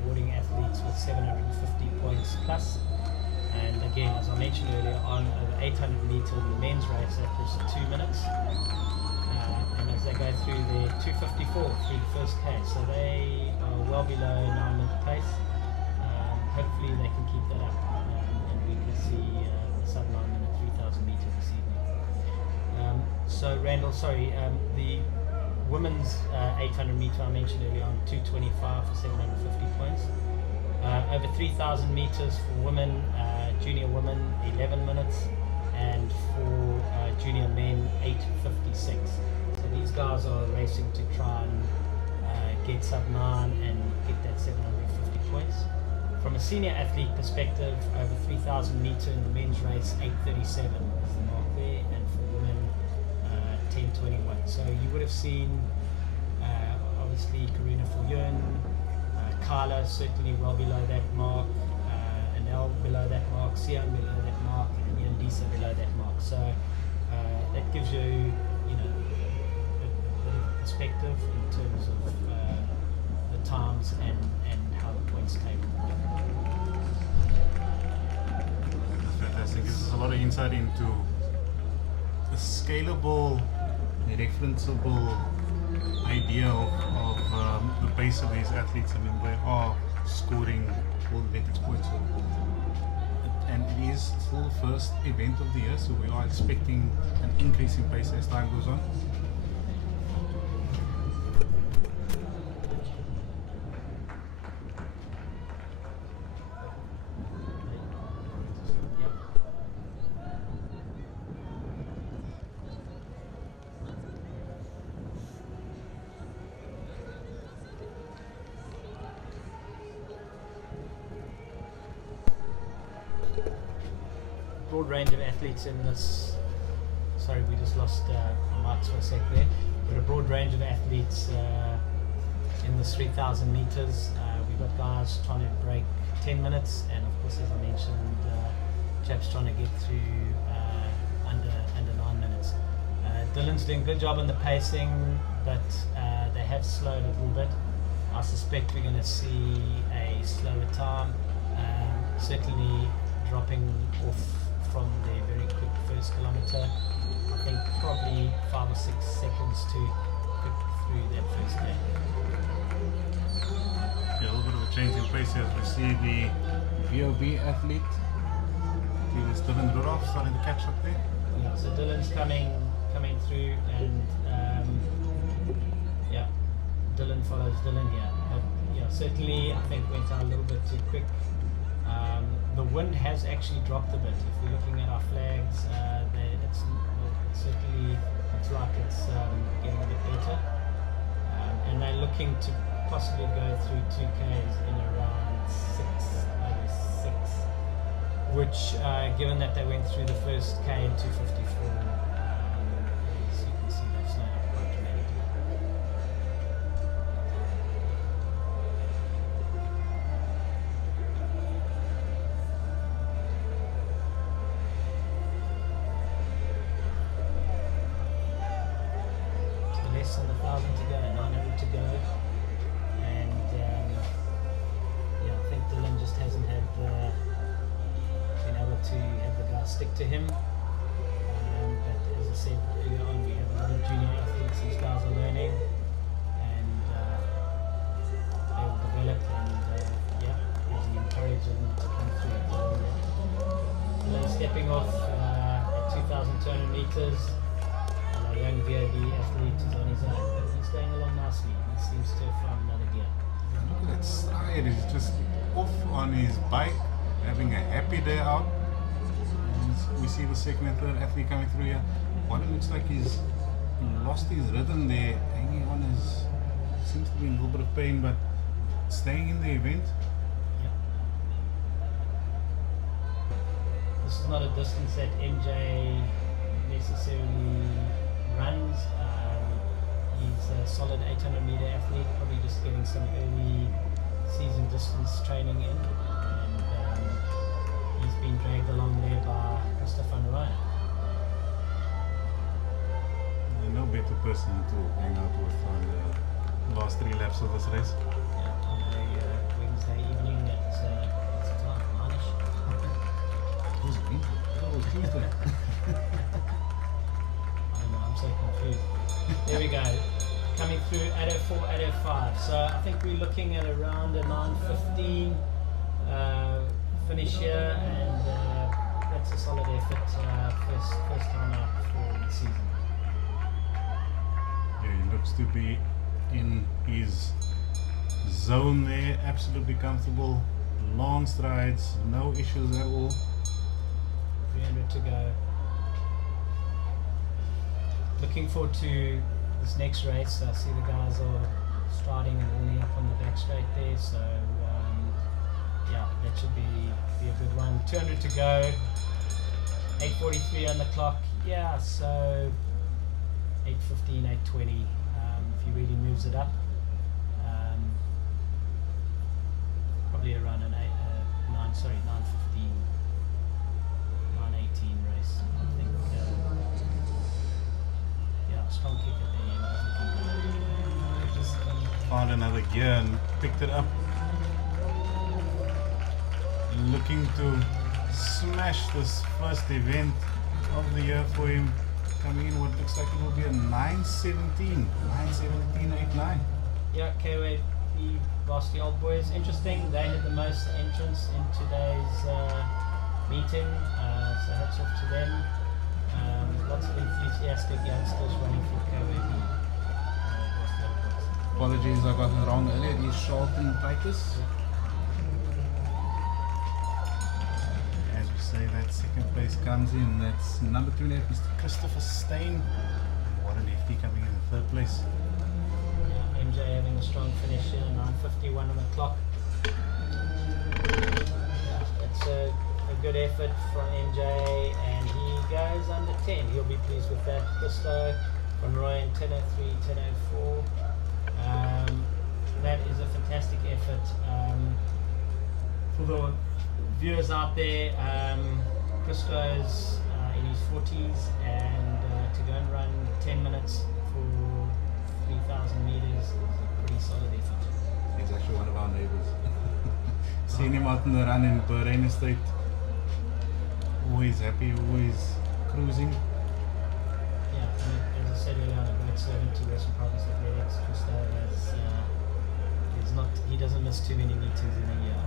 rewarding athletes with 750 points plus. And again, as I mentioned earlier, on over 800 meters in the men's race, that was 2 minutes. And as they go through their 254 through the first K, so they are well below 9-minute pace. Hopefully they can keep that up, and we can see the sub 9-minute 3,000 meter this evening. So Randall, the women's 800 meter I mentioned earlier on, 225 for 750 points. Over 3,000 meters for women, junior women 11 minutes, and for junior men 8:56. So these guys are racing to try and get sub 9 and get that 750 points. From a senior athlete perspective, over 3,000 meter in the men's race, 8:37 is the mark there, and for women 10:21. So you would have seen obviously Karina Fulyon, Carla certainly well below that mark, Anel below that mark, Sian below that mark, and Yandisa below that mark. So that gives you, a bit of perspective in terms of the times and how the points table. Fantastic. This is a lot of insight into a scalable, referenceable idea of the pace of these athletes. I mean, they are scoring all the points, and it is still the first event of the year, so we are expecting an increase in pace as time goes on. broad range of athletes in this. Sorry, we just lost Marks for a sec there. But a broad range of athletes in this 3,000 meters. We've got guys trying to break 10 minutes, and of course, as I mentioned, chaps trying to get through under 9 minutes. Dylan's doing a good job on the pacing, but they have slowed a little bit. I suspect we're going to see a slower time, certainly dropping off from the very quick first kilometre. I think probably 5 or 6 seconds to get through that first day. Yeah, a little bit of a change in pace here as we see the VOB athlete. It's Dylan Rudolph starting to catch up there. Yeah, so Dylan's coming through, and yeah, Dylan follows Dylan here. But yeah, certainly I think went out a little bit too quick. The wind has actually dropped a bit. If we're looking at our flags, it's certainly looks like it's getting a bit better, and they're looking to possibly go through 2Ks in around 6, which, given that they went through the first K in 2:54, as you can see, they've slowed up quite dramatically. So less than 1,000 to go, 900 to go, and yeah, I think Dylan just hasn't had been able to have the guys stick to him. But as I said earlier on, we have a lot of junior athletes. These guys are learning, and they will develop. And yeah, we encourage them to come through. Dylan stepping off at 2,200 meters. And our young VOB athlete is on his own, but he's going along nicely. He seems to have found another gear. Look at that stride, he's just off on his bike, having a happy day out. And we see the second and third athlete coming through here. One looks like he's lost his rhythm there, hanging on his, seems to be in a little bit of pain, but staying in the event. Yeah. This is not a distance that MJ necessarily runs. He's a solid 800 meter athlete, probably just getting some early season distance training in, and he's been dragged along there by Christopher Van Ryan. No better person to hang out with on the last 3 laps of this race. Yeah, on a Wednesday evening at what's the time? 9ish. It was Wednesday. It was Tuesday. I don't know, I'm so confused. There we go. Coming through 8:04, 8:05. So I think we're looking at around a 9:15 finish here, and that's a solid effort. First time out for the season. Yeah, he looks to be in his zone there, absolutely comfortable, long strides, no issues at all. 300 to go. Looking forward to this next race. I see the guys are starting and warming up on the back straight there, so yeah, that should be a good one. 200 to go, 8:43 on the clock. Yeah, so 8:15, 8:20 if he really moves it up. Probably around an 9:15, 9:18 race, I think. Yeah, strong kick at the end. Just Found another gear and picked it up. Looking to smash this first event of the year for him. Coming in what looks like it will be a 9:17, 9:17.89. Yeah, KWB Varsity Old Boys. Interesting, they had the most entrants in today's meeting, so hats off to them. Lots of enthusiastic youngsters running for KWB Varsity Old Boys. Apologies, I got it wrong earlier. These Charlton Tigers. As we say, that second place comes in. That's number 2 left, Mr. Christopher Steyn. What an FT coming in third place. Yeah, MJ having a strong finish here, 9:51 on the clock. Yeah, it's a a good effort from MJ, and he goes under 10. He'll be pleased with that. Christo from Royan, 10:03, 10:04. That is a fantastic effort. For the viewers out there, Christo's in his 40s, and to go and run 10 minutes for 3,000 meters is a pretty solid effort. He's actually one of our neighbors. Seen him out in the run in Bahrain Estate. Always happy, always cruising. Yeah, and as I said earlier, a great servant to Western Province Athletics. Christo he doesn't miss too many meetings in a year.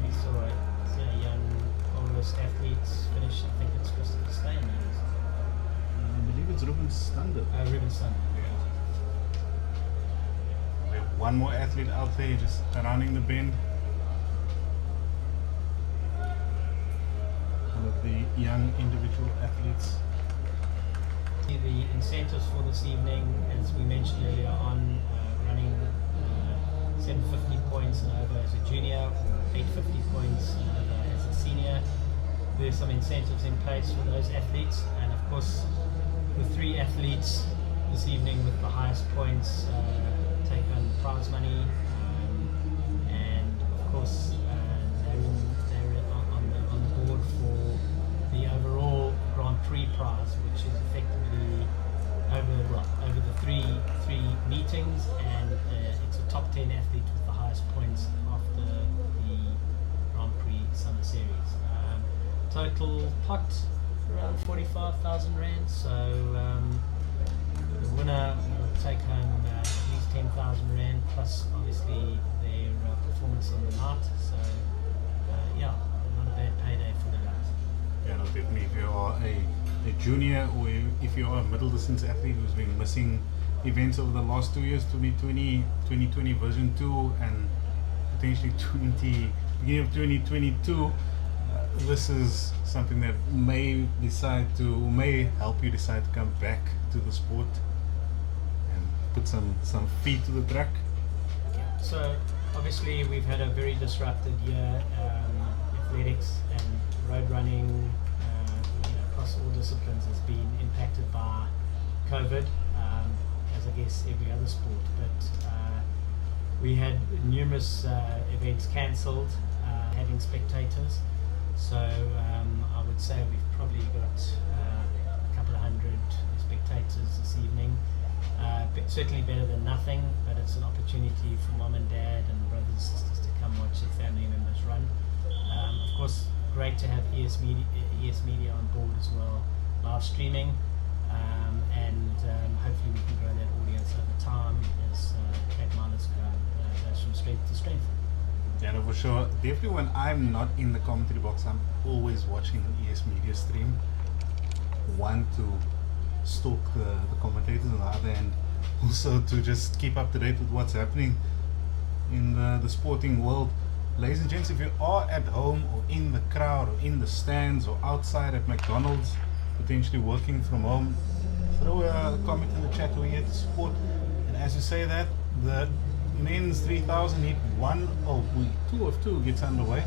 We saw young All-West athletes finish, I think it's Christopher Stein. I believe it's Ruben Stander. Ruben Stander. We have one more athlete out there just rounding the bend. One of the young individual athletes. The incentives for this evening, as we mentioned earlier on, running 750 points and over as a junior, 850 points and over as a senior. There's some incentives in place for those athletes, and of course the 3 athletes this evening with the highest points take home the prize money, and of course they're on the board for the overall Grand Prix prize, which is effectively over the three meetings, and it's a top 10 athlete with the highest points after the Grand Prix Summer Series. Total pot around 45,000 rand, so the winner will take home at least 10,000 rand plus obviously their performance on the night. So not a bad payday for the guys. Yeah, no, definitely. If you are a junior, or if you are a middle distance athlete who's been missing events over the last 2 years, 2020 version 2, and potentially beginning of 2022, this is something that may help you decide to come back to the sport and put some feet to the track. Yeah. So obviously we've had a very disrupted year. Athletics and road running across all disciplines has been impacted by COVID, as I guess every other sport. But we had numerous events cancelled, having spectators. So I would say we've probably got a couple of hundred spectators this evening. Certainly better than nothing, but it's an opportunity for mom and dad and brothers and sisters to come watch their family members run. Of course, great to have ES Media on board as well, live streaming, and hopefully we can grow that audience over time as track mileage goes from strength to strength. Yeah, no, for sure. Definitely when I'm not in the commentary box, I'm always watching ES Media stream. One, to stalk the commentators, on the other hand, also to just keep up to date with what's happening in the sporting world. Ladies and gents, if you are at home or in the crowd or in the stands or outside at McDonald's, potentially working from home, throw a comment in the chat. We're here to support. And as you say that, the men's 3000 heat 2 of 2 gets underway.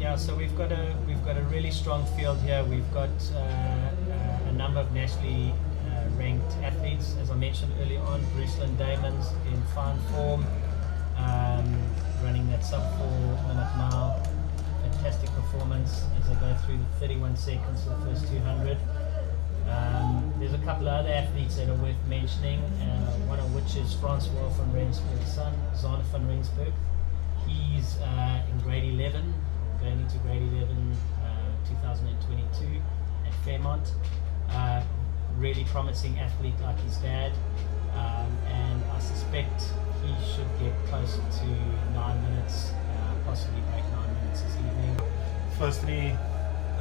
Yeah, so we've got a really strong field here. We've got a number of nationally ranked athletes, as I mentioned earlier on. Bruceland Damon's in fine form, running that sub 4-minute mile. Fantastic performance as they go through the 31 seconds for the first 200. There's a couple of other athletes that are worth mentioning, one of which is Francois Van Greinsberg's son, Zana Van Greinsberg. He's in grade 11, going into grade 11 2022 at Fairmont. Really promising athlete like his dad, and I suspect he should get closer to 9 minutes, possibly break 9 minutes this evening. First 3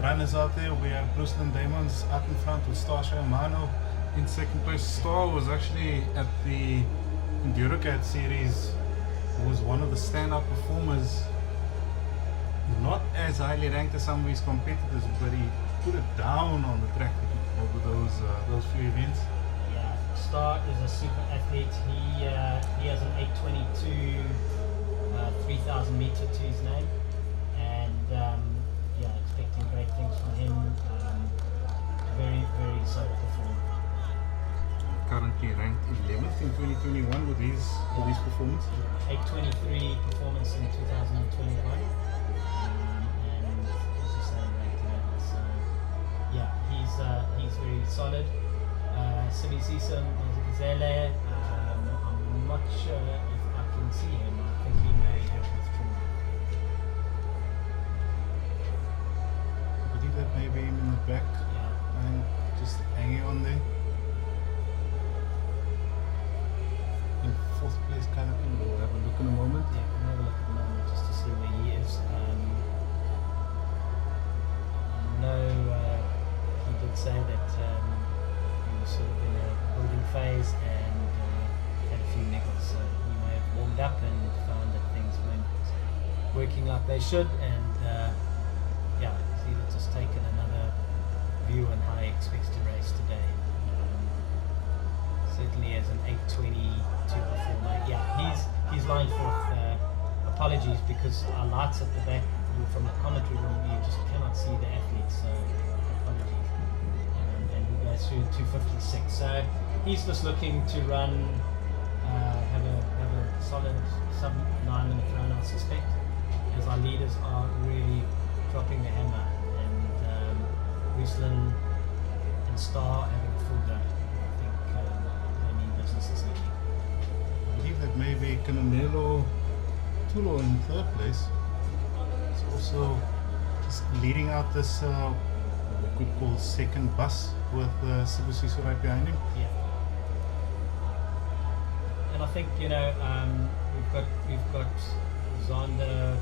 runners out there, we have Bruceland Damon's up in front with Stasha Amano in second place. Star was actually at the Endurocat series, he was one of the standout performers, not as highly ranked as some of his competitors, but he put it down on the track over those few events. Yeah, Star is a super athlete. He has an 8:22 3,000 meter to his name, and expecting great things from him. Very, very solid performer. Currently ranked 11th in 2021 with his performance. 8:23 performance in 2021, and as you say, ranked 11th. So he's very solid. Sibisisa Zele, I'm not sure if I can see him. I think he may have withdrawn. I believe that may be him in the back, and just hanging on there. In 4th place kind of thing. We'll have a look in a moment. Yeah, we'll have a look at the moment just to see where he is. I know he did say that he was sort of in a building phase and had a few niggles, so he may have warmed up and found that things weren't working like they should, and he's either just taken another view on how he expects to race today. Certainly as an 8:22 performer, he's lined forth. Apologies, because our lights at the back from the commentary room, you just cannot see the athletes, so apologies. And he goes through 2:56. So he's just looking to run, have a solid sub 9 minute run, I suspect, as our leaders are really dropping the hammer, and Ruslan and Star having a full go. I think they mean business this evening. I believe that maybe Cananelo Tulo in 3rd place. It's also just leading out this what we could call second bus with Sibusiso right behind him. Yeah. And I think we've got Zander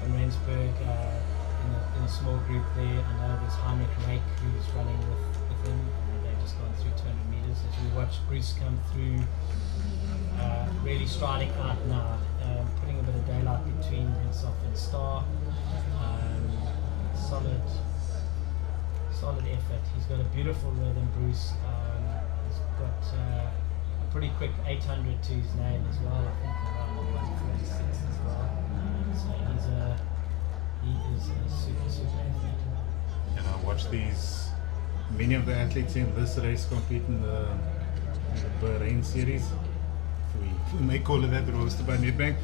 Van Greinsberg in a small group there. I know there's Heinrich Rake who's running with him. They've just gone through 200 meters. As we watch Bruce come through, really striding out now, putting a bit of daylight between himself and Star. Solid effort. He's got a beautiful rhythm, Bruce. He's got a pretty quick 800 to his name as well. I think around 146 as well. So he is a super athlete. And I watch many of the athletes in this race compete in the Bahrain series. We may call it that, roasted by Nedbank,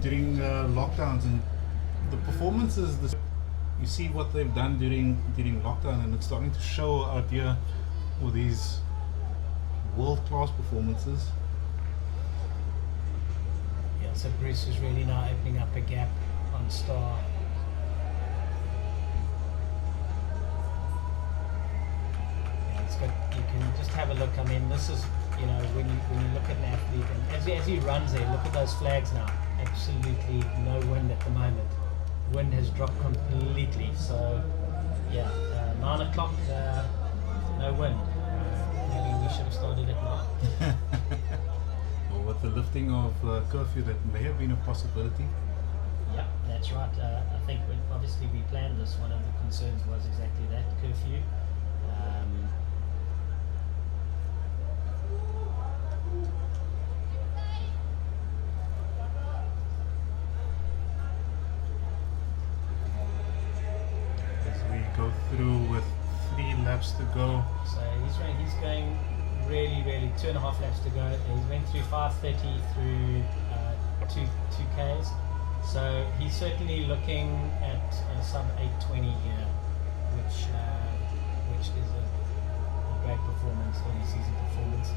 during lockdowns, and the performances, you see what they've done during lockdown, and it's starting to show out here with these world-class performances. Yeah, so Bruce is really now opening up a gap on Star. Yeah, it's good. You can just have a look. I mean, this is, when you look at an athlete, and as he runs there, look at those flags now. Absolutely no wind at the moment. Wind has dropped completely. So, 9 o'clock, no wind. Maybe we should have started at 9. Well, with the lifting of curfew, that may have been a possibility. Yeah, that's right. I think obviously we planned this. One of the concerns was exactly that, curfew. Go through with 3 laps to go. So he's going really 2.5 laps to go. He's went through 5:30 through 2 Ks. So he's certainly looking at a sub 8:20 here, which is a great performance, early season performance.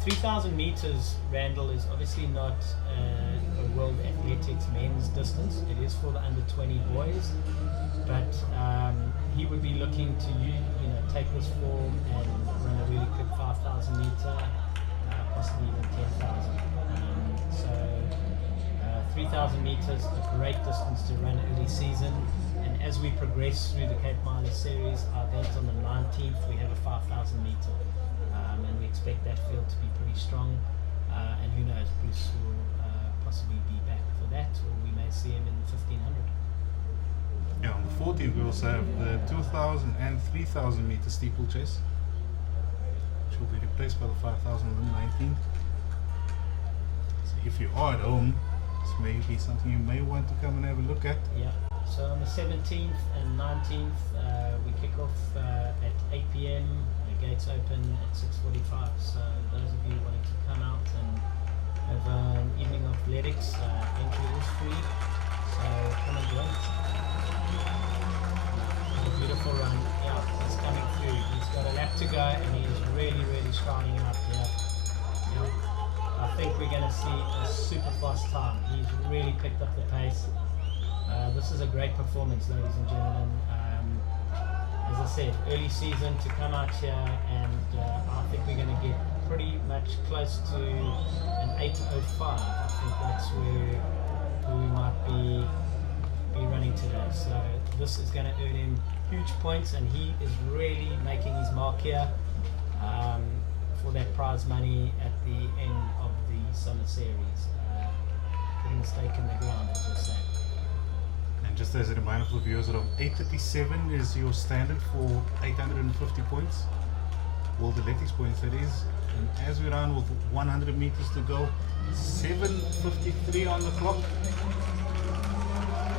3,000 meters, Randall, is obviously not a World Athletics men's distance. It is for the under 20 boys, but he would be looking to take this form and run a really quick 5,000 meter, possibly even 10,000. So 3,000 meters, a great distance to run early season. And as we progress through the Cape Mile series, our event on the 19th, we have a 5,000 meter. And we expect that field to be pretty strong, and who knows, Bruce will possibly be back for that, or we may see him in the 1500. Yeah, on the 14th we also have the 2,000 and 3,000 meter steeplechase, which will be place by the 5,019. So if you are at home, this may be something you may want to come and have a look at. Yeah. So on the 17th and 19th, we kick off at 8 p.m. The gates open at 6:45. So those of you wanting to come out and have an evening of athletics, entry is free. So come and join us. A beautiful run. Yeah, he's coming through. He's got a lap to go and he's really, really striding out here. Yeah. I think we're going to see a super fast time. He's really picked up the pace. This is a great performance, ladies and gentlemen. As I said, early season to come out here, and I think we're going to get pretty much close to an 8:05. I think that's where we might be running today. So this is going to earn him huge points, and he is really making his mark here for that prize money at the end of the summer series. Putting a stake in the ground, as I say. And just as a reminder for the viewers, around 8:37 is your standard for 850 points, World Athletics points that is. And as we run with 100 meters to go, 7:53 on the clock,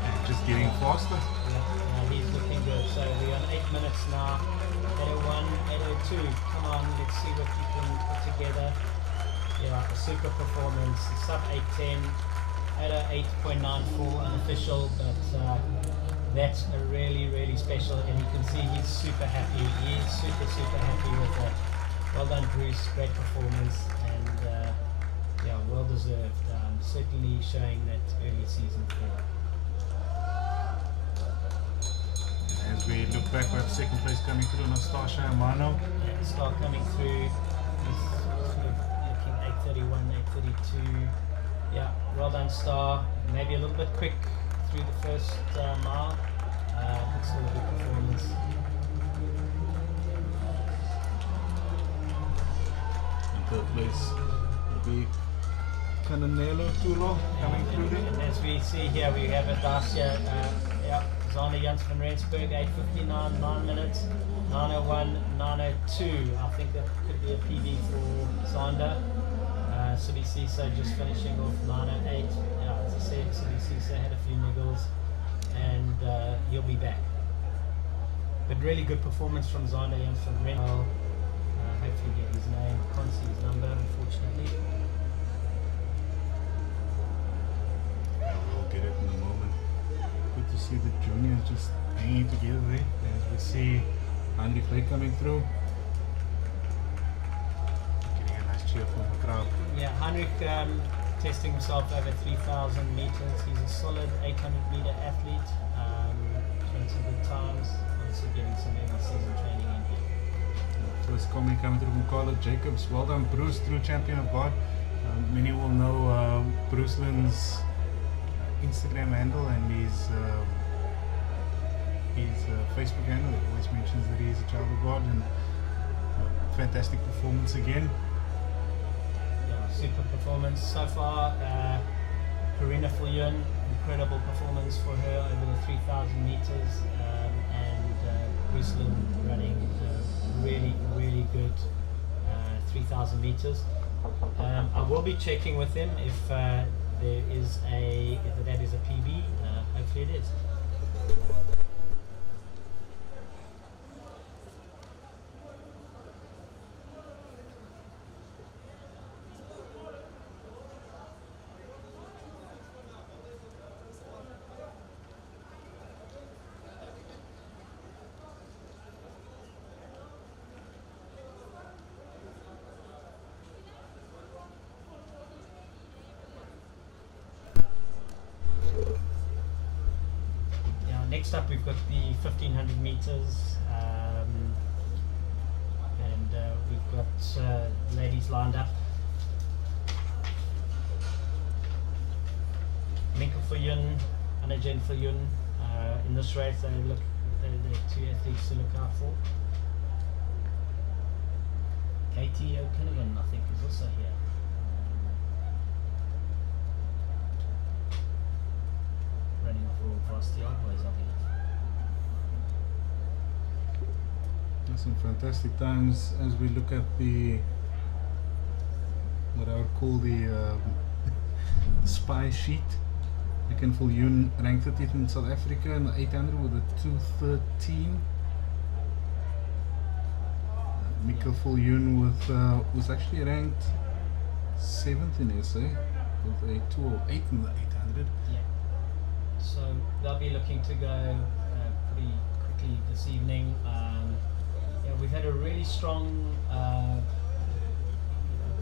and just getting faster. Yeah, he's looking good. So we're on 8 minutes now. 8:01, 8:02. Come on, let's see what you can put together. Yeah, a super performance. Sub 8:10. At a 8.94 unofficial, but that's a really, really special, and you can see he's super happy. He is super, super happy with that. Well done, Bruce. Great performance, and yeah, well deserved. Certainly showing that early season form. As we look back, we have second place coming through, Nastasha Amano. Yeah, Star coming through. He's sort of looking 8:31, 8:32. Yeah, well done, Star. Maybe a little bit quick through the first mile. But still a good performance. In third place will be Cananelo Tulo coming through there. And as we see here, we have a Dacia, Zana Jans van Rensburg, 8:59, 9 minutes, 9:01, 9:02. I think that could be a PB for Zander. Subi Cisa just finishing off 9:08. Yeah, as I said, Subi Cisa had a few niggles, and he'll be back. But really good performance from Zander Jans van Rensburg. Hopefully get his name. Can't see his number, unfortunately. We'll get it in a moment. Good to see the juniors just hanging together there. As we see Andy Play coming through. Getting a nice cheer from the crowd. Yeah, Heinrich testing himself over 3,000 meters. He's a solid 800-meter athlete. Showing some good times. Also getting some early season training in here. First comment coming through from Carla Jacobs. Well done, Bruce, true champion of God. Many will know Bruce Lynn's Instagram handle and his Facebook handle. It always mentions that he is a child of God, and fantastic performance again. Yeah, super performance so far. Karina Fulyon, incredible performance for her over the 3,000 meters, and Bruce Lynn running really, really good 3,000 meters. I will be checking with him if that is a PB. Hopefully it is. Next up, we've got the 1,500 meters, and we've got ladies lined up. Minka Fulyon, Anna Jane Fulyon. In this race, they're two athletes to look out for. Katie O'Connell, I think, is also here. Running for Varsity Boys, I think. Some fantastic times as we look at the what I would call the spy sheet. Ricken Viljoen ranked it in South Africa in the 800 with a 213. Mikkel Viljoen was actually ranked 7th in SA with a 208 in the 800. Yeah. So they'll be looking to go pretty quickly this evening. Yeah, we've had a really strong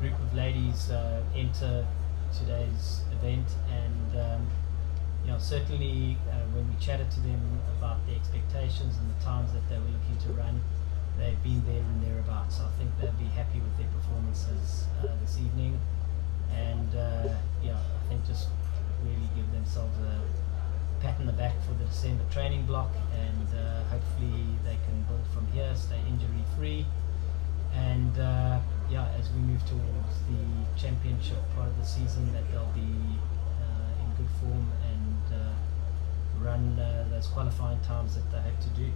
group of ladies enter today's event, and certainly when we chatted to them about the expectations and the times that they were looking to run, they've been there and thereabouts. So I think they'll be happy with their performances this evening, and I think just really give themselves a pat on the back for the December training block, and hopefully they can build from here, stay injury free, and as we move towards the championship part of the season, that they'll be in good form and run those qualifying times that they have to do.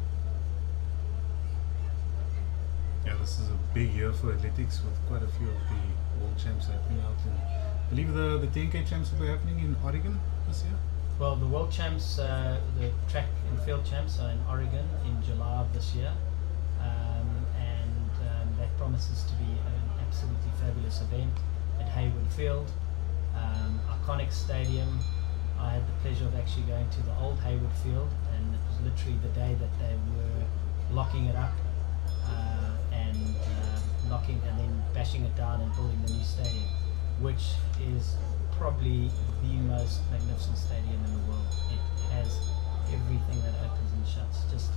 Yeah, this is a big year for athletics with quite a few of the world champs happening out in, I believe the 10K champs will be happening in Oregon this year. Well, the world champs, the track and field champs are in Oregon in July of this year, and that promises to be an absolutely fabulous event at Hayward Field, iconic stadium. I had the pleasure of actually going to the old Hayward Field, and it was literally the day that they were locking it up and knocking and then bashing it down and building the new stadium, which is probably the most magnificent stadium in the world. It has everything that opens and shuts. Just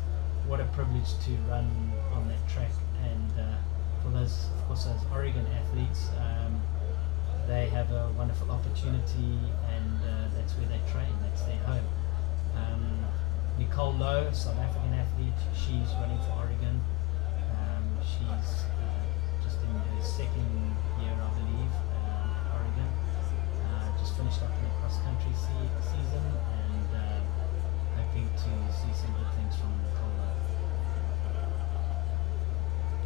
what a privilege to run on that track, and for those, of course, those Oregon athletes, they have a wonderful opportunity, and that's where they train, that's their home. Nicole Lowe, South African athlete, she's running for Oregon. She's just in her second year, I believe, at Oregon. Just finished up in the cross-country season, and hoping to see some good things from Nicole Lowe.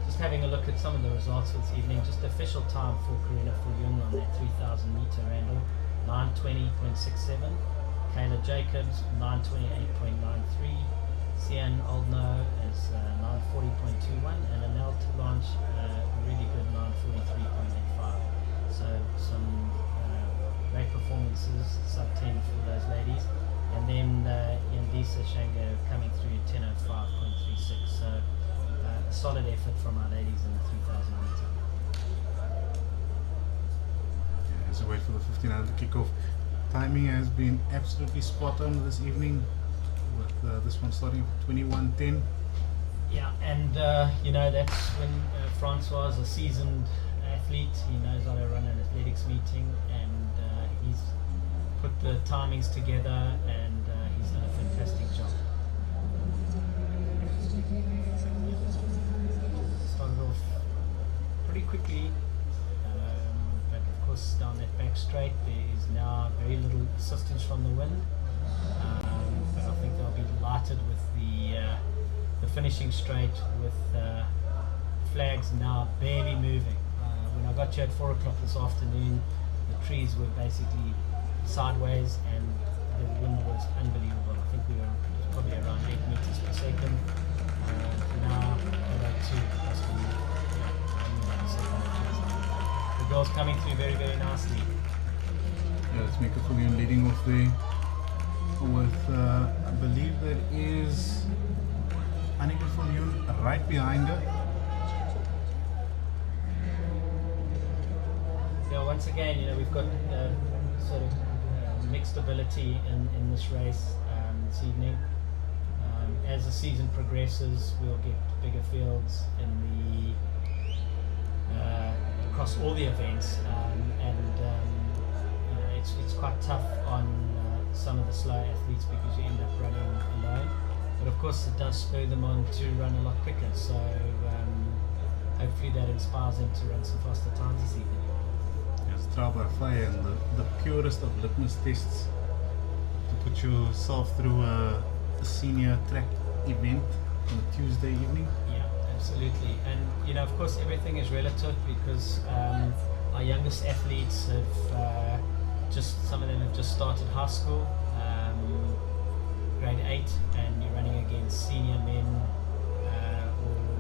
Just having a look at some of the results this evening. Just official time for Karina Viljoen on that 3,000 meter randall, 9:20.67. Kayla Jacobs, 9:28.93. Sian Oldno is 9:40.21, and Anel Talanch, really good 9:43.85. So some great performances, sub 10 for those ladies. And then Yandisa Shango coming through 10:05.36. So a solid effort from our ladies in the 3,000 meter. Yeah, as we wait for the 1500 kickoff, timing has been absolutely spot on this evening, with this one starting at 21:10. Yeah, and that's when Francois is a seasoned athlete. He knows how to run an athletics meeting, and he's put the timings together, and he's done a fantastic job. Started off pretty quickly, but of course down that back straight there is now very little assistance from the wind. But I think they'll be delighted with the finishing straight, with flags now barely moving. When I got here at 4 o'clock this afternoon, the trees were basically sideways and the wind was unbelievable. I think we were probably around 8 meters per second. Now about 2, possibly 1 meter per second. The girls coming through very, very nicely. Yeah, let's make a Viljoen leading off there with, I believe that is Annika Viljoen right behind her. Yeah, once again, we've got sort of mixed ability in this race this evening. As the season progresses, we'll get bigger fields in across all the events, and it's quite tough on some of the slow athletes because you end up running alone. But of course, it does spur them on to run a lot quicker. So hopefully that inspires them to run some faster times this evening. Yes, trial by fire, and the purest of litmus tests to put yourself through a senior track event on a Tuesday evening. Yeah, Absolutely, and of course, everything is relative because our youngest athletes have some of them have just started high school, grade 8, and you're running against senior men or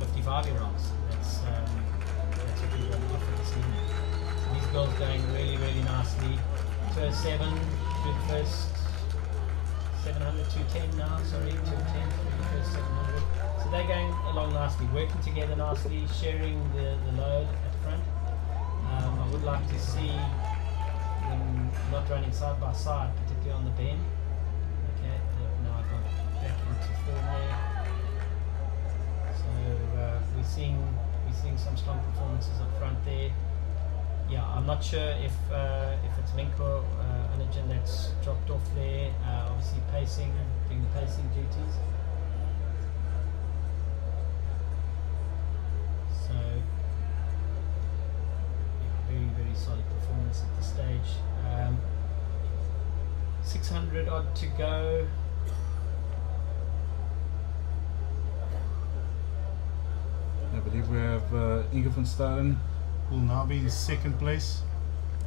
55-year-olds. That's what we're going to offer this evening. So these girls going really, really nicely. 207 through the first 700, 210 now, sorry, 210 through the first 700. So they're going along nicely, working together nicely, sharing the load at front. I would like to see them not running side by side, particularly on the bend. Okay, now I've got back into form there. So we're seeing some strong performances up front there. Yeah, I'm not sure if it's Minko Anajan that's dropped off there. Obviously doing the pacing duties. So yeah, very, very solid performance at this stage. 600 odd to go. I believe we have Inge van Staren, who will now be in second place,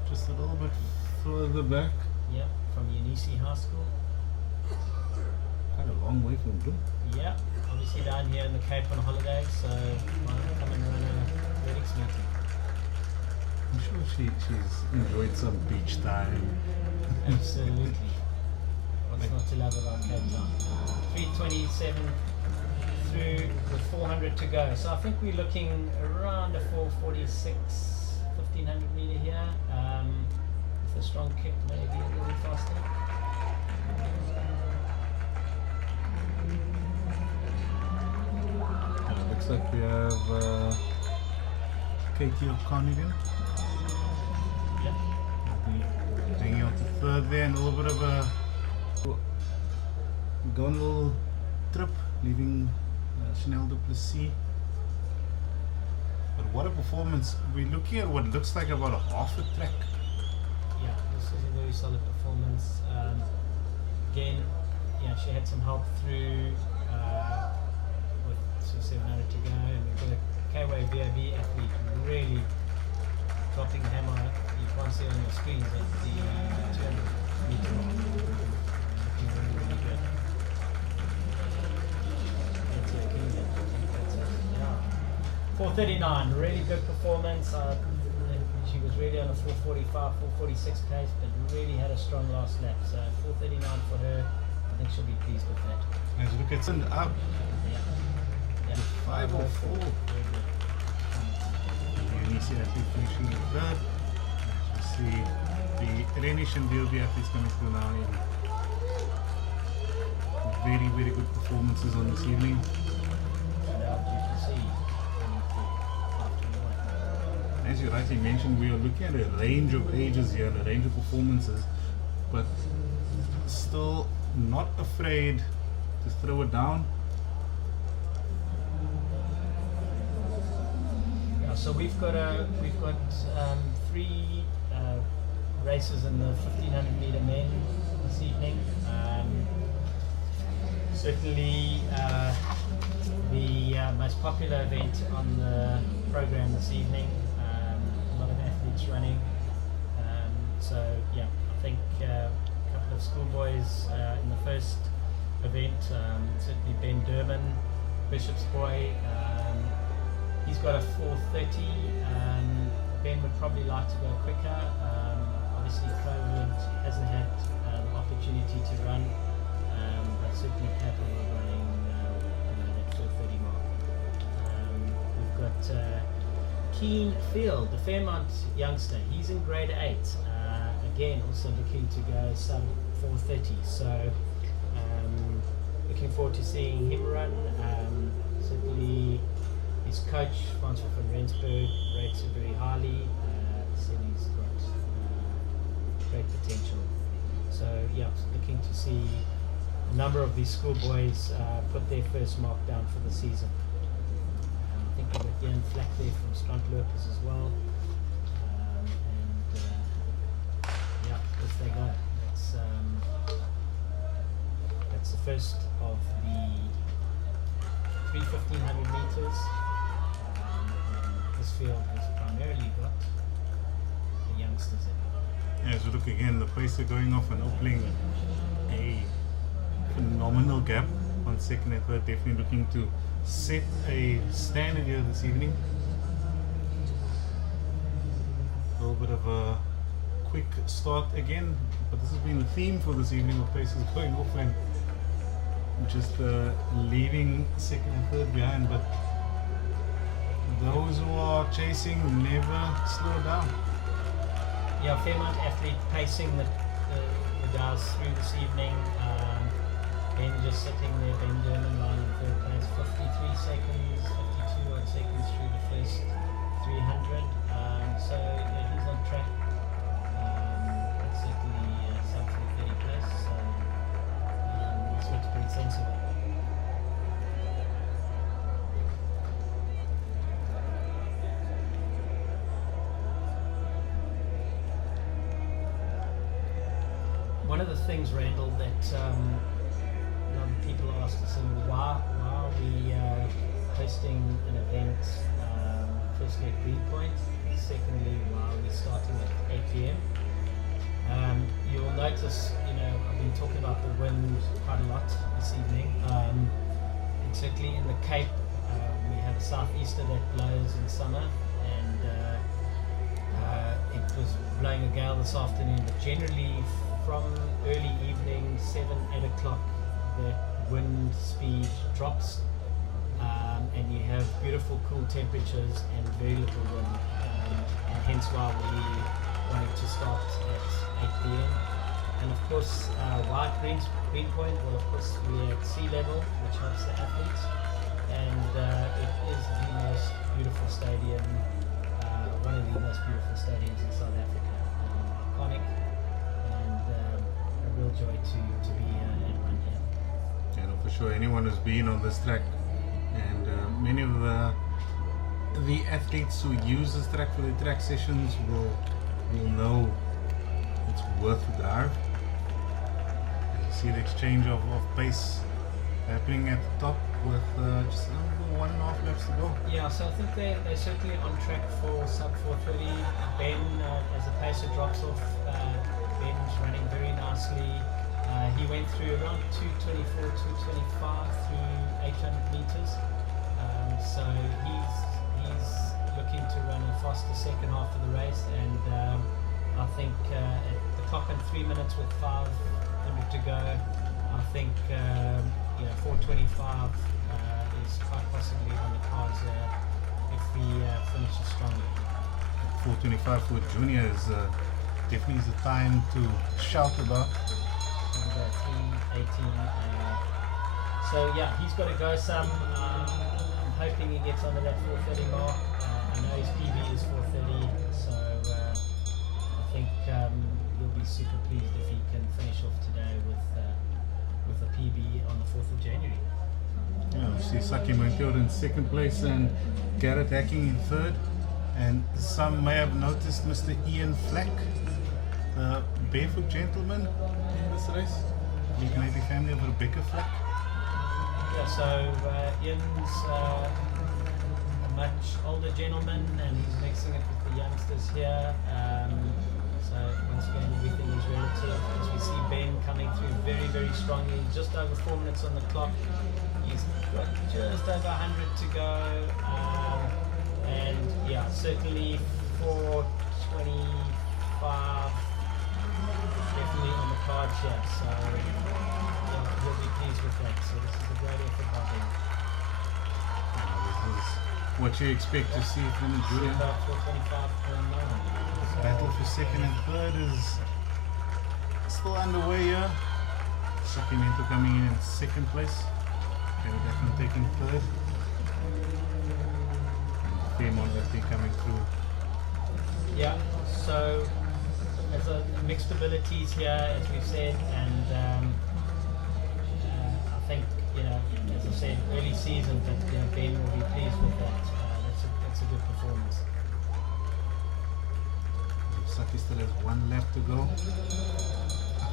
just a little bit further back. Yeah, from Unisi High School. Quite a long way from Bloem. Yeah, obviously down here in the Cape on holiday, so why not come and run a Redix meeting? I'm sure she's enjoyed some beach time. Absolutely. What's not to love about Cape Town? 327 through with 400 to go. So I think we're looking around a 446, 1500 meter here. With a strong kick, maybe a little bit faster. Looks like we have Katie O'Connor. Yeah. Hanging out to third there, and a little bit of a gondola trip, leaving Chanel Duplessis. But what a performance. We're looking at what looks like about a half a track. Yeah, this is a very solid performance. Again, yeah, she had some help through with 700 to go, and we've got a K-Way VOB athlete really dropping the hammer. You can't see on your screen, but the 200 meter mark. Looking really, really good. 439, really good performance. She was really on a 445, 446 pace, but really had a strong last lap. So 439 for her. I think she'll be pleased with that. As you look at it up, Yeah. 504. Very good. And you see that big finishing in third. As you see the Renish and VOB athletes coming through now in very, very good performances on this evening. Now you can see. As you rightly mentioned, we are looking at a range of ages here and a range of performances, but still not afraid to throw it down. Yeah, so we've got 3 races in the 1500 meter men this evening. Certainly the most popular event on the program this evening. A lot of athletes running. So yeah, I think a couple of schoolboys in the first event. Certainly Ben Durban, Bishop's boy. He's got a 4:30. Ben would probably like to go quicker. Obviously, COVID hasn't had the opportunity to run, but certainly capable of running that 4:30 mark. We've got Keen Field, the Fairmont youngster. He's in grade 8. Again, also looking to go sub 4:30. So, looking forward to seeing him run. Certainly, his coach, Francois Van Greinsberg, rates him very highly. Said he's got great potential. So, yeah, looking to see a number of these schoolboys put their first mark down for the season. I think we've got Ian Flack there from Strandlopers as well. Yeah, off they go. That's the first of the three 1500 meters. This field has primarily got the youngsters in it. As we look again, the pace are going off and opening a phenomenal gap on second and third. Definitely looking to set a standard here this evening. A little bit of a quick start again, but this has been the theme for this evening of paces going off and just leaving second and third behind. But those who are chasing never slow down. Yeah, Fairmont athlete pacing the guys through this evening. Ben just sitting there, Ben German line in third place, 53 seconds, 52 odd seconds through the first 300. So yeah, he's on track. That's certainly sub 430 place. So this looks pretty sensible. One of the things, Randall, that a lot of people asked us, why are we hosting an event, firstly at Greenpoint, secondly why are we starting at 8 p.m. You'll notice, I've been talking about the wind quite a lot this evening, and certainly in the Cape we have a southeaster that blows in summer, and it was blowing a gale this afternoon, but generally from early evening, 7, 8 o'clock, the wind speed drops, and you have beautiful cool temperatures and very little wind, and hence why we wanted to start at 8 p.m. And of course, why at Greenpoint? Well, of course, we're at sea level, which helps the athletes, and it is the most beautiful stadium, one of the most beautiful stadiums in South Africa. Iconic, and a real joy to be and run here. Yeah, no, for sure. Anyone who's been on this track, and many of the athletes who use this track for their track sessions will know it's worth the drive. And you see the exchange of pace happening at the top with just another 1.5 laps to go. Yeah, so I think they're certainly on track for sub 430. Ben, as the pacer drops off, Ben's running very nicely. He went through around 224, 225 through 800 meters. So he's looking to run a faster second half of the race, and I think at the clock on 3 minutes with 500 to go, I think 425 is quite possibly on the cards if he finishes strongly. 425 for juniors definitely is a time to shout about. 318. So yeah, he's got to go some. I'm hoping he gets under that 430 mark. I know his PB is 430, so I think he'll be super pleased if he can finish off today with a PB on the 4th of January. Yeah, we see Saki Montero in second place and Garrett Hacking in third. And some may have noticed Mr. Ian Flack, the barefoot gentleman in this race. He may be family of Rebecca Flack. Yeah, so Ian's a much older gentleman, and he's mixing it with the youngsters here. So once again, everything is relative. As we see Ben coming through very, very strongly, just over 4 minutes on the clock. He's got just over 100 to go. And yeah, certainly 425, definitely on the cards here. So yeah, we'll be pleased with that. So this is a great effort by Ben. This is what you expect to see from the junior. About 425.9. Battle for second and third is still underway here. Sacramento coming in second place. Garrett Hacking taking third. Fairmont actually coming through. Yeah, so as a mixed abilities here, as we've said, and I think, as I said, early season, but Ben will be pleased with that. That's a good performance. Saki still has 1 lap to go.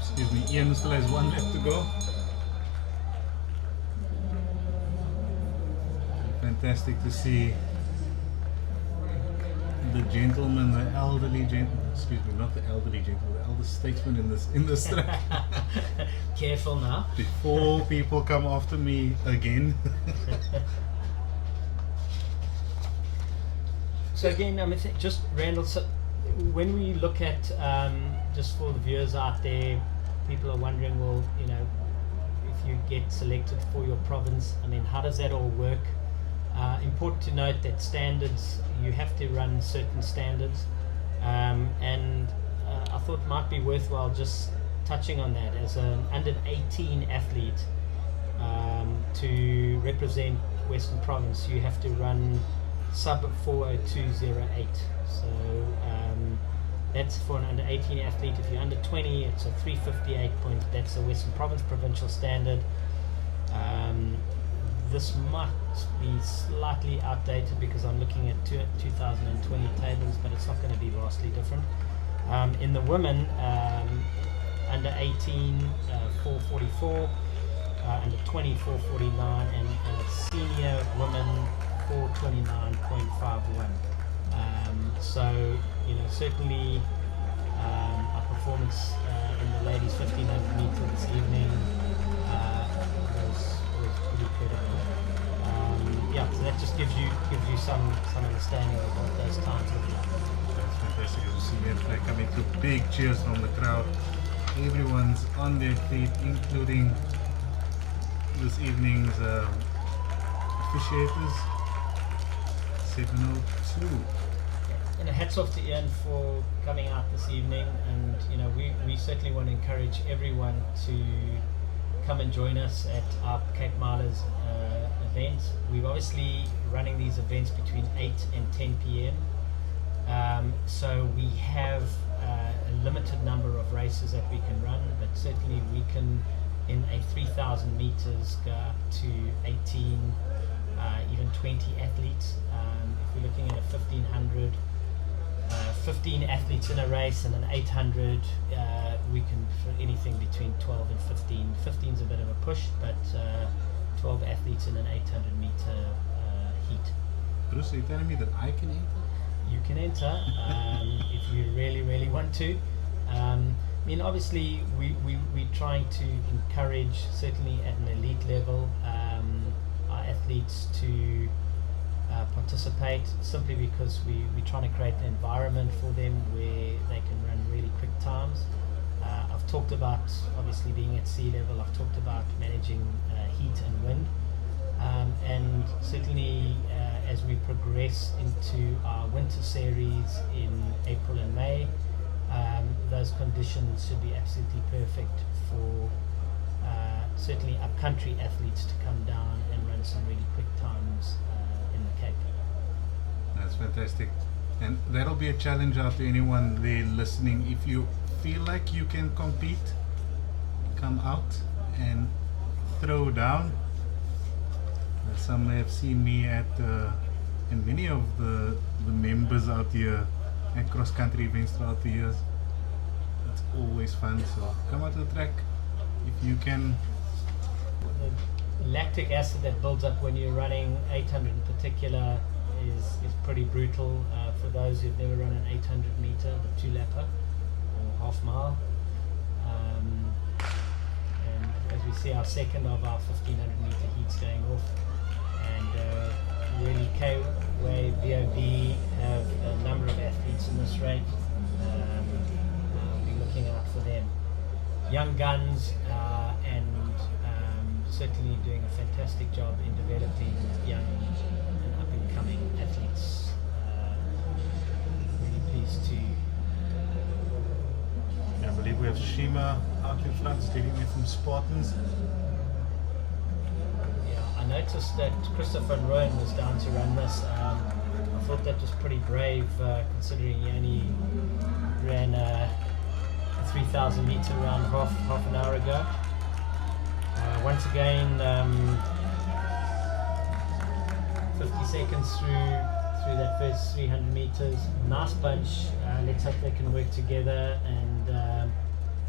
Excuse me, Ian still has 1 lap to go. fantastic to see the gentleman, the elderly gentleman, excuse me, not the elderly gentleman, the elder statesman in this track. Careful now. Before people come after me again. So again, I mean, just Randall, so when we look at, just for the viewers out there, people are wondering, well, you know, if you get selected for your province, I mean, how does that all work? Important to note that standards, you have to run certain standards, and I thought it might be worthwhile just touching on that. As an under 18 athlete, to represent Western Province, you have to run sub 4:02:08. So that's for an under 18 athlete. If you're under 20, it's a 3:58 point. That's the Western Province provincial standard. This might be slightly outdated because I'm looking at 2020 tables, but it's not going to be vastly different. In the women, under 18, 4:44, under 20, 4:49, and senior women, 4:29.51. So, you know, certainly our performance in the ladies 1500 meter this evening was pretty credible. Yeah, so that just gives you some understanding of what those times look like. That's fantastic to see them like coming through. Big cheers from the crowd. Everyone's on their feet, including this evening's officiators. 7:02. You know, hats off to Ian for coming out this evening, and you know, we certainly want to encourage everyone to come and join us at our Cape Milers event. We're obviously running these events between 8 and 10 p.m. So we have a limited number of races that we can run, but certainly we can, in a 3,000 meters, go up to 18, even 20 athletes. If we're looking at a 1,500, 15 athletes in a race, and an 800, we can for anything between 12 and 15. 15 is a bit of a push, but 12 athletes in an 800 meter heat. Bruce, are you telling me that I can enter? You can enter if you really want to. I mean, obviously, we're trying to encourage, certainly at an elite level, our athletes to participate, simply because we're trying to create an environment for them where they can run really quick times. I've talked about obviously being at sea level. I've talked about managing heat and wind, and certainly as we progress into our winter series in April and May, those conditions should be absolutely perfect for certainly upcountry athletes to come down and run some really quick times in the Cape. That's fantastic. And that'll be a challenge out to anyone there listening. If you feel like you can compete, come out and throw down. Some have seen me at, and many of the members out here at cross-country events throughout the years. It's always fun, so come out to the track if you can. The lactic acid that builds up when you're running 800 in particular is pretty brutal. For those who've never run an 800 meter, the 2-lapper or half mile. And as we see our second of our 1500 meter heats going off, and really K-Way VOB have a number of athletes in this race. We'll be looking out for them. Young guns, and certainly doing a fantastic job in developing young and up-and-coming athletes. Really pleased to. I believe we have Shima out in front, leading me from Spartans. Yeah, I noticed that Christopher Van Rooyen was down to run this. I thought that was pretty brave, considering he only ran a 3,000 meter run half an hour ago. Once again, 50 seconds through that first 300 meters. Nice bunch. Let's hope they can work together and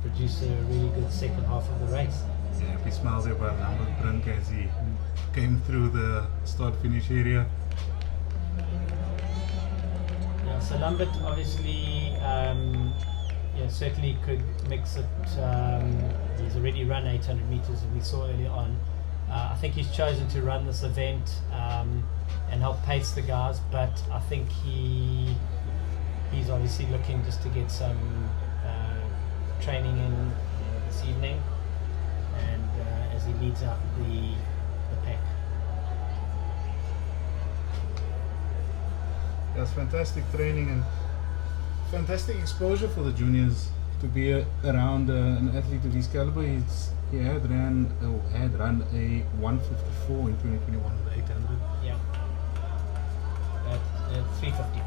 produce a really good second half of the race. Yeah, he smiles there by number Brink as he came through the start-finish area. Yeah, so Lambert obviously certainly could mix it. He's already run 800 meters, and we saw early on. I think he's chosen to run this event and help pace the guys, but I think he's obviously looking just to get some training in this evening, and as he leads out the pack. That's fantastic training and fantastic exposure for the juniors to be around an athlete of his caliber. He had run a 154 in 2021 with the 800. Yeah. 354.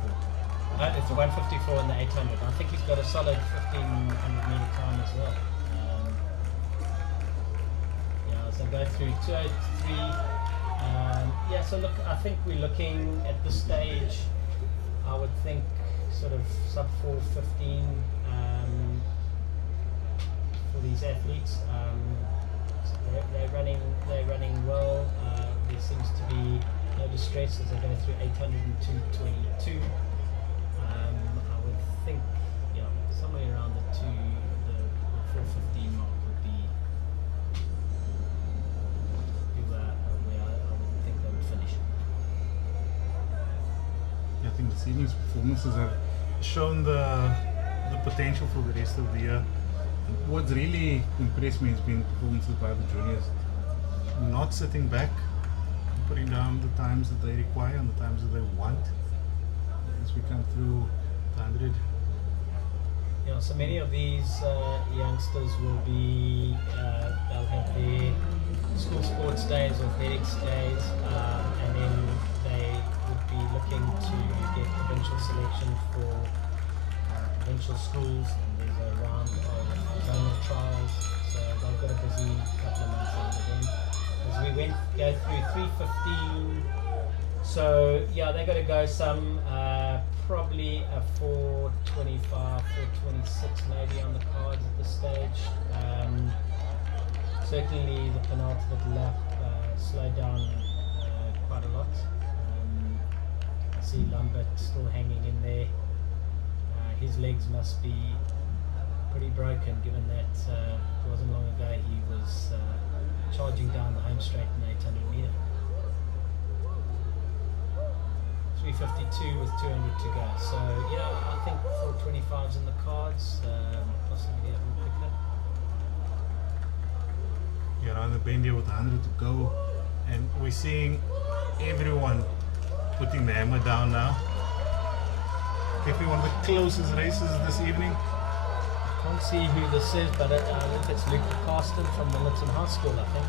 It's 154 in the 800. I think he's got a solid 1500 meter time as well. So go through 203. So look, I think we're looking at this stage, I would think sort of sub 415 for these athletes. So they're running well. There seems to be no distress as they go through 800 and 222. I would think, somewhere around the 415 mark would be where I would think they would finish. I think this evening's performances have shown the potential for the rest of the year. What's really impressed me has been performances by the juniors. Not sitting back, putting down the times that they require and the times that they want as we come through the 100. So many of these youngsters will be, they'll have their school sports days or athletics days, and then they would be looking to get provincial selection for provincial schools, and there's a round of zonal trials, so they've got a busy couple of months under them. As we go through 315, so they've got to go some probably a 425, 426 maybe on the cards at this stage. Certainly the penultimate lap slowed down quite a lot. I see Lambert still hanging in there. His legs must be pretty broken, given that it wasn't long ago he was charging down the home straight in the 800 meter. 352 with 200 to go. So I think 425's in the cards. Possibly a little quicker. You're on the bend here with 100 to go, and we're seeing everyone putting the hammer down now. Definitely one of the closest races this evening. I can't see who this is, but I think it's Luke Carsten from Millerton High School, I think.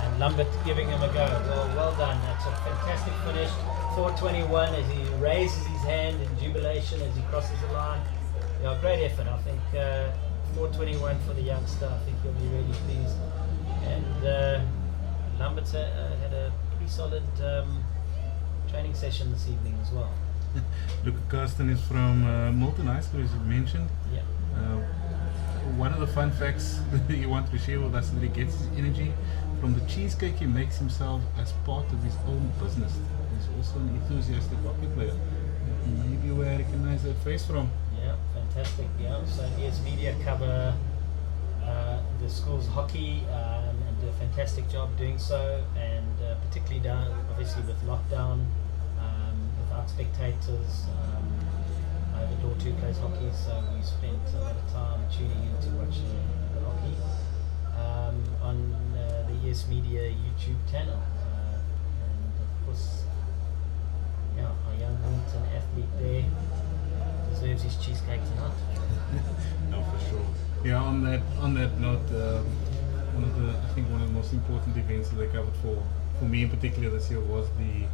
And Lambert giving him a go. Well done. That's a fantastic finish. 421 as he raises his hand in jubilation as he crosses the line. Great effort. I think 421 for the youngster. I think he'll be really pleased. And Lambert's had a pretty solid training session this evening as well. Luca Karsten is from Milton High School, as you mentioned. Yeah. One of the fun facts that you want to share with us is that he gets his energy from the cheesecake he makes himself as part of his own business. He's also an enthusiastic hockey player. Maybe where I recognize that face from. Yeah, fantastic. So ES Media cover the school's hockey and do a fantastic job doing so, and particularly down, obviously with lockdown, without spectators. My other daughter plays hockey, so we spent a lot of time tuning in to watch the hockey on the ES Media YouTube channel. And of course, our young Milton athlete there deserves his cheesecake tonight. No, for sure. On that note, one of the most important events that they covered for me in particular this year was the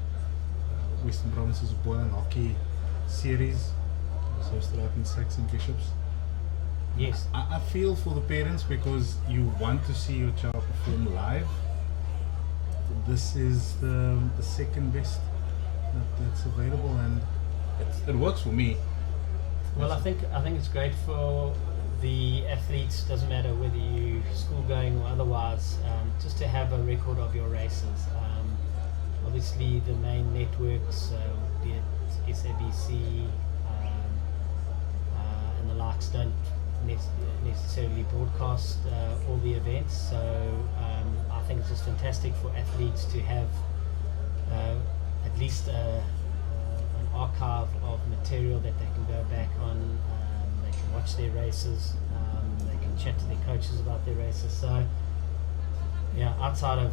Western Provinces Boy and Hockey Series. So started in Saxon Bishops. Yes. I feel for the parents because you want to see your child perform live. This is the second best that's available, and it works for me. Well, I think it's great for the athletes, doesn't matter whether you school going or otherwise, just to have a record of your races. Obviously the main networks, be it SABC and the likes, don't necessarily broadcast all the events, so I think it's just fantastic for athletes to have at least an archive of material that they can go back on. They can watch their races, they can chat to their coaches about their races. So yeah, outside of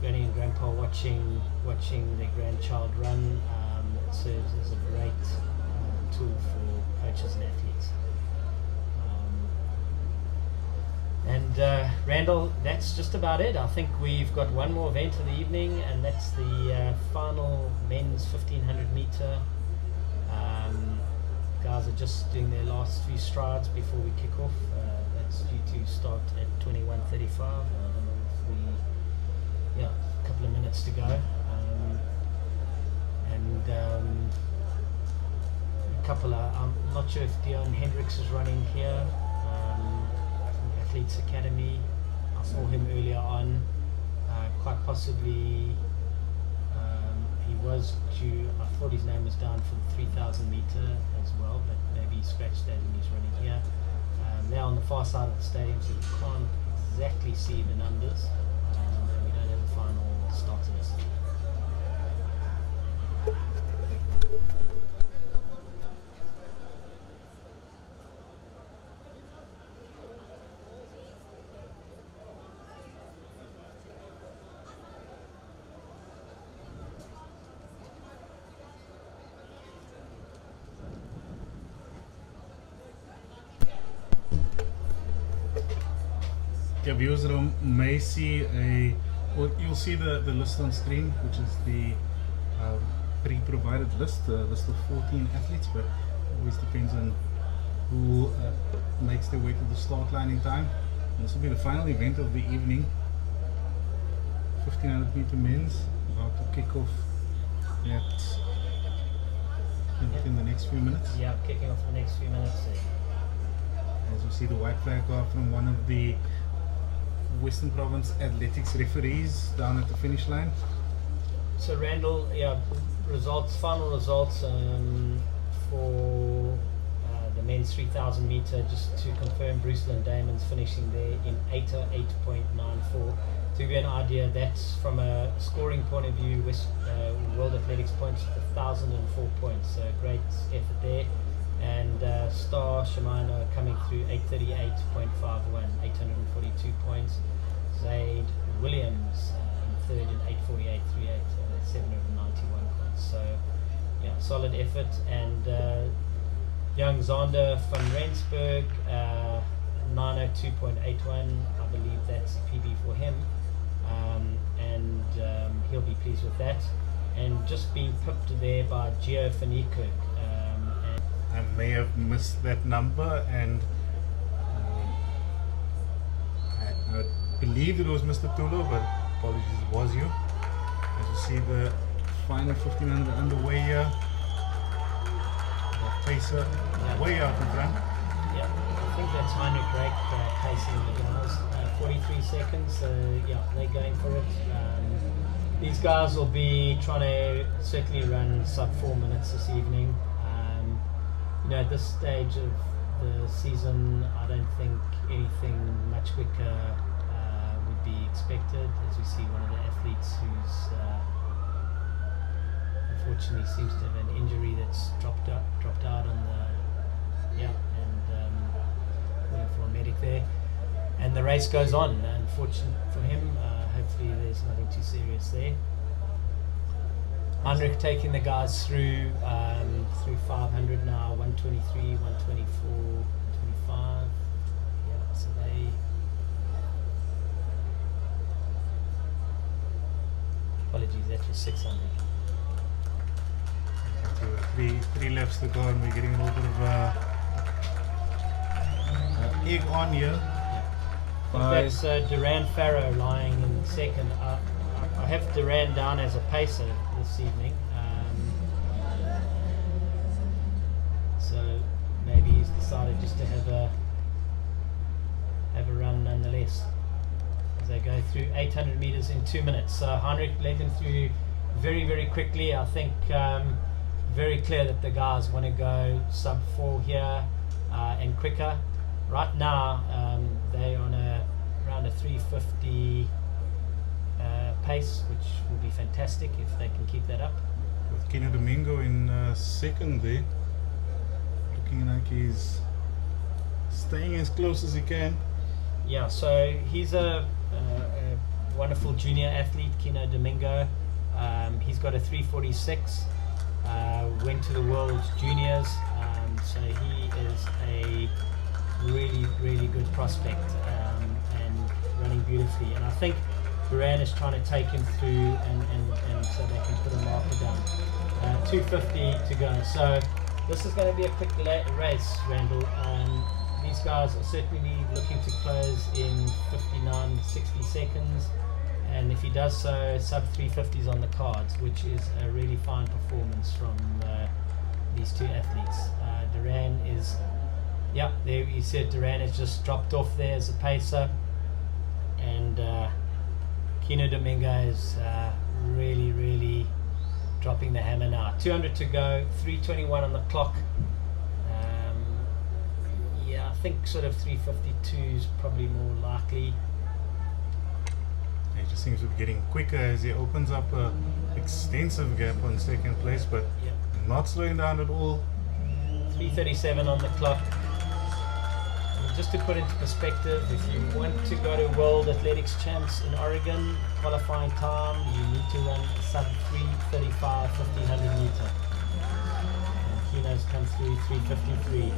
granny and grandpa watching their grandchild run, it serves as a great tool for coaches and athletes. And Randall, that's just about it. I think we've got one more event of the evening, and that's the final men's 1500 meter. Guys are just doing their last few strides before we kick off. That's due to start at 21:35. A couple of minutes to go. A couple of, I'm not sure if Dion Hendricks is running here. Athletes Academy. I saw him earlier on. Quite possibly he was due, I thought his name was down for the 3000 meter as well, but maybe he scratched that and he's running here. They're on the far side of the stadium, so you can't exactly see the numbers. And we don't have the final starters. Yeah, viewers may see you'll see the list on screen, which is the pre-provided list, list of 14 athletes, but it always depends on who makes their way to the start line in time. And this will be the final event of the evening, 1500 meter men's, about to kick off in the next few minutes. Yeah, kicking off the next few minutes. As we see the white flag go up from one of the Western Province athletics referees down at the finish line. So Randall, final results for the men's 3000 meter, just to confirm, Bruce Damon's finishing there in 8:08.94. To give you an idea, that's from a scoring point of view, World Athletics points, 1,004 points, so great effort there. And Star Shimano coming through 838.51, 842 points. Zaid Williams in third at 848.38, 791 points. So yeah, solid effort. And young Zander Van Greinsberg, 902.81. I believe that's a PB for him, and he'll be pleased with that. And just being pipped there by Gio van Niekerk. I may have missed that number, and I believe it was Mr. Tulo, but apologies, it was you. As you see the final 1500 underway here, the pacer way out in front. Yeah, I think that's Heinrich Rake pacing the guys, 43 seconds, so yeah, they're going for it. These guys will be trying to certainly run sub 4 minutes this evening. At this stage of the season, I don't think anything much quicker would be expected, as we see one of the athletes who's unfortunately seems to have an injury that's dropped out on the, and waiting for a medic there. And the race goes on, unfortunate for him. Hopefully there's nothing too serious there. Heinrich taking the guys through 500 now, 123, 124, 125. Yeah, so they. Apologies, that was 600. Three laps to go, and we're getting a little bit of egg on here. Yeah. That's Duran Farrow lying in second. I have Duran down as a pacer this evening, so maybe he's decided just to have through 800 meters in 2 minutes. So Heinrich led him through very, very quickly. I think very clear that the guys want to go sub 4 here and quicker. Right now, they're on around a 350 pace, which will be fantastic if they can keep that up. With Kino Domingo in second there, looking like he's staying as close as he can. Yeah, so he's a wonderful junior athlete, Kino Domingo. He's got a 346, went to the World Juniors, so he is a really, really good prospect and running beautifully. And I think Duran is trying to take him through and so they can put a marker down. 250 to go. So this is going to be a quick race, Randall. These guys are certainly looking to close in 59, 60 seconds. And if he does so, sub 350s on the cards, which is a really fine performance from these two athletes. Duran is, yeah, there you said Duran has just dropped off there as a pacer. And Kino Domingo is really, really dropping the hammer now. 200 to go, 321 on the clock. Yeah, I think sort of 352 is probably more likely. He just seems to be getting quicker as he opens up a extensive gap on second place, but Yep. not slowing down at all. 337 on the clock. And just to put into perspective, if you want to go to World Athletics Champs in Oregon, qualifying time, you need to run a sub 335 1500 meter. And Kino's come through 353.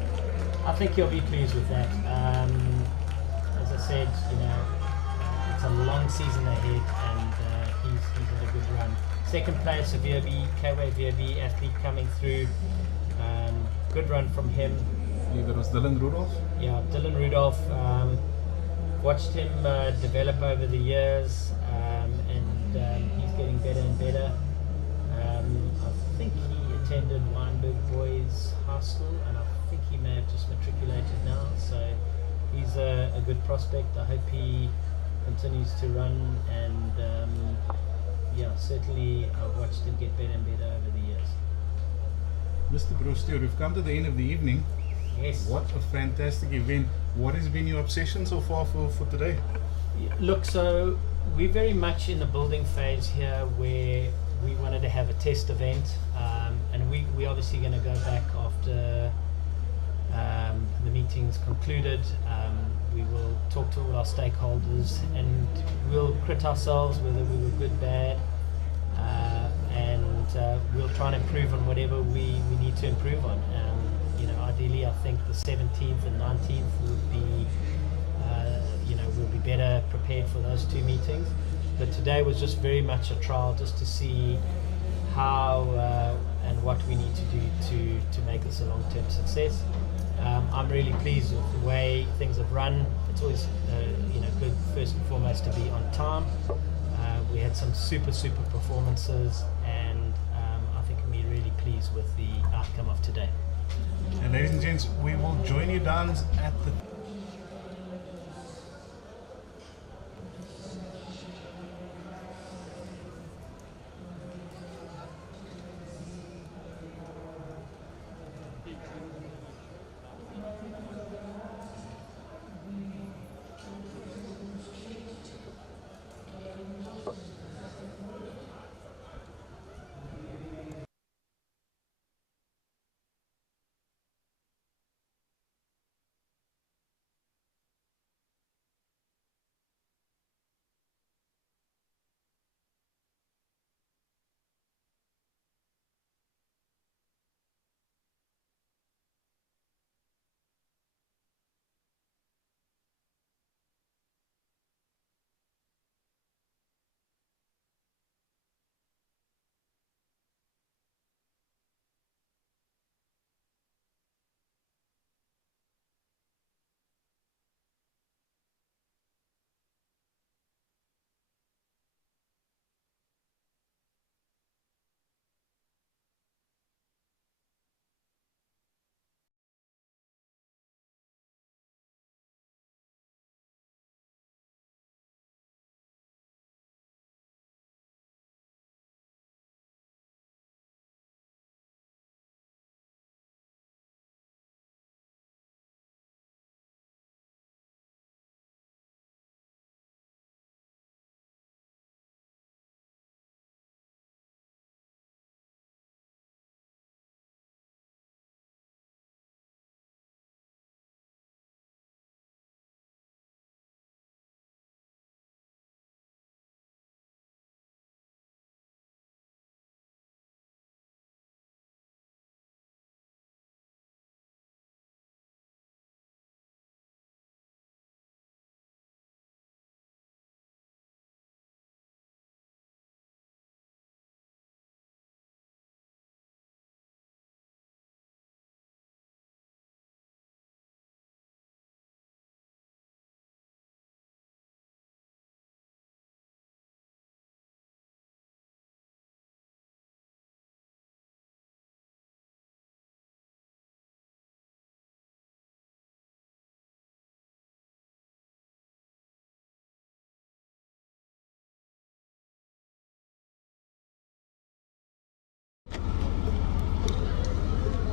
I think you'll be pleased with that. As I said, it's a long season ahead, and he's had a good run. Second place, a VOB, KW VOB athlete coming through. Good run from him. I believe it was Dylan Rudolph. Yeah, Dylan Rudolph. Watched him develop over the years, and he's getting better and better. I think he attended Weinberg Boys High School, and I think he may have just matriculated now. So he's a good prospect. I hope he continues to run, and yeah, certainly I've watched him get better and better over the years. Mr. Brewster, we've come to the end of the evening. Yes. What a fantastic event. What has been your obsession so far for today? Look, so we're very much in the building phase here, where we wanted to have a test event, and we obviously going to go back after the meeting's concluded. We will talk to all our stakeholders, and we'll crit ourselves whether we were good, bad, and we'll try and improve on whatever we need to improve on. Ideally, I think the 17th and 19th would be, we'll be better prepared for those two meetings. But today was just very much a trial, just to see how and what we need to do to make this a long-term success. I'm really pleased with the way things have run. It's always good, first and foremost, to be on time. We had some super performances, and I think I'm really pleased with the outcome of today. And ladies and gents, we will join you down at the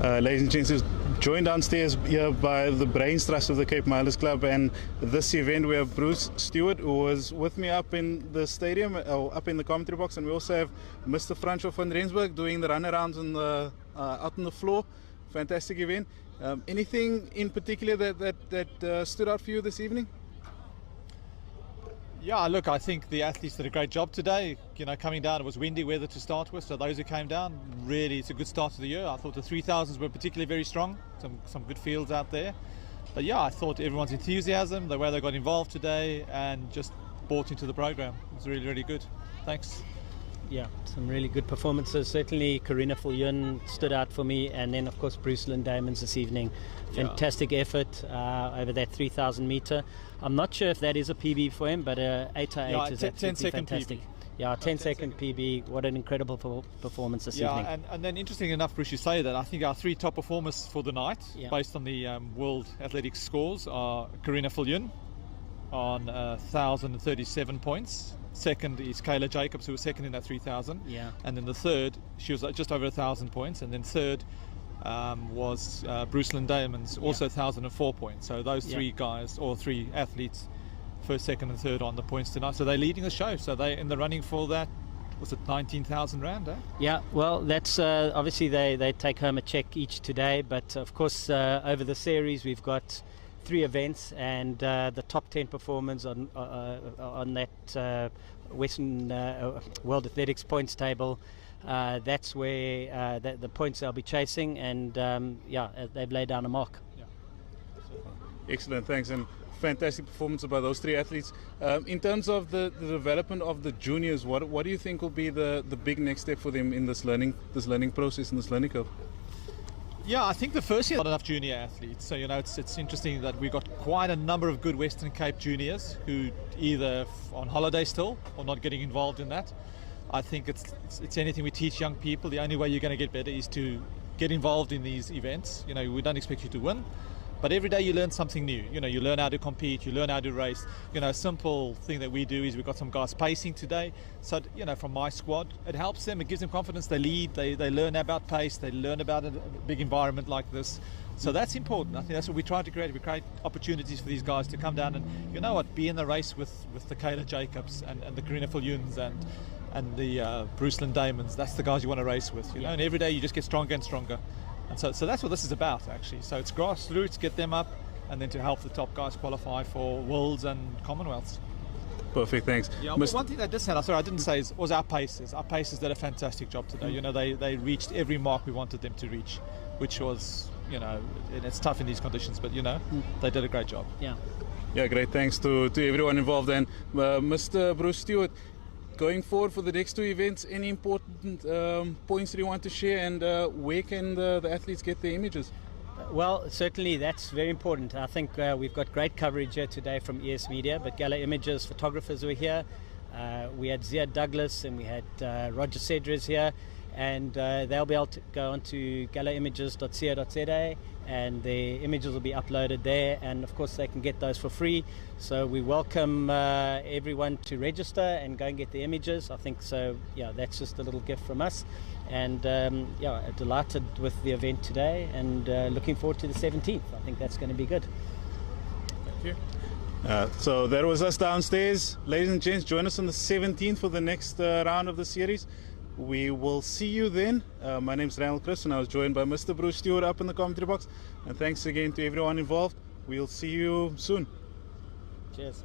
Ladies and gents, is joined downstairs here by the Brains Trust of the Cape Milers Club, and this event we have Bruce Stewart, who was with me up in the stadium, or up in the commentary box, and we also have Mr. Francois Van Greinsberg doing the runarounds on the, out on the floor. Fantastic event. Anything in particular that stood out for you this evening? Yeah, look, I think the athletes did a great job today. You know, coming down, it was windy weather to start with, so those who came down, really, it's a good start to the year. I thought the 3000s were particularly very strong, some good fields out there. But yeah, I thought everyone's enthusiasm, the way they got involved today, and just bought into the program was really, really good. Thanks. Yeah, some really good performances. Certainly Karina Viljoen stood out for me, and then of course Bruce Diamonds this evening. Fantastic effort over that 3000 meter. I'm not sure if that is a PB for him, but 8:08 is absolutely fantastic. PB. Yeah, 10-second PB. What an incredible performance this evening. And then interesting enough, Bruce, you say that. I think our three top performers for the night, based on the World Athletics scores, are Karina Viljoen on 1,037 points. Second is Kayla Jacobs, who was second in that 3,000. Yeah. And then the third, she was just over 1,000 points. And then third was Bruce Diamonds, also 1,004 points. So those three guys, or three athletes, first, second and third on the points tonight. So they're leading the show. So they're in the running for that, was it 19,000 rand, eh? Yeah, well, that's obviously they take home a check each today. But of course, over the series, we've got 3 events, and the top 10 performers on that Western World Athletics points table. That's where the points they'll be chasing, and they've laid down a mark. Yeah. Excellent, thanks, and fantastic performance by those 3 athletes. In terms of the development of the juniors, what do you think will be the big next step for them in this learning process and this learning curve? Yeah, I think the first year not enough junior athletes. So, you know, it's interesting that we got quite a number of good Western Cape juniors who either on holiday still or not getting involved in that. I think it's anything we teach young people. The only way you're going to get better is to get involved in these events. You know, we don't expect you to win, but every day you learn something new. You know, you learn how to compete, you learn how to race. You know, a simple thing that we do is we've got some guys pacing today. So, you know, from my squad, it helps them, it gives them confidence. They lead, they learn about pace, they learn about a big environment like this. So that's important. I think that's what we try to create. We create opportunities for these guys to come down and, you know what, be in the race with the Kayla Jacobs and the Karina Viljoens and the Bruce Diamonds. That's the guys you want to race with, you know. And every day you just get stronger and stronger. And so that's what this is about, actually. So it's grassroots, get them up, and then to help the top guys qualify for Worlds and Commonwealths. Perfect, thanks. Yeah, one thing that did stand out, sorry, I didn't say, was our paces. Our paces did a fantastic job today. You know, they reached every mark we wanted them to reach, which was, you know, it's tough in these conditions, but, you know, they did a great job. Yeah. Yeah, great. Thanks to everyone involved. And Mr. Bruce Stewart, going forward for the next 2 events, any important points that you want to share, and where can the athletes get their images? Well, certainly that's very important. I think we've got great coverage here today from ES Media, but Gala Images photographers were here. We had Zia Douglas and we had Roger Cedres here, and they'll be able to go on to galaimages.co.za, and their images will be uploaded there, and of course they can get those for free. So we welcome everyone to register and go and get the images. I think so. Yeah, that's just a little gift from us, and delighted with the event today, and looking forward to the 17th. I think that's going to be good. Thank you. So that was us downstairs. Ladies and gents, join us on the 17th for the next round of the series. We will see you then. My name's Randall Chris, and I was joined by Mr. Bruce Stewart up in the commentary box. And thanks again to everyone involved. We'll see you soon. Cheers.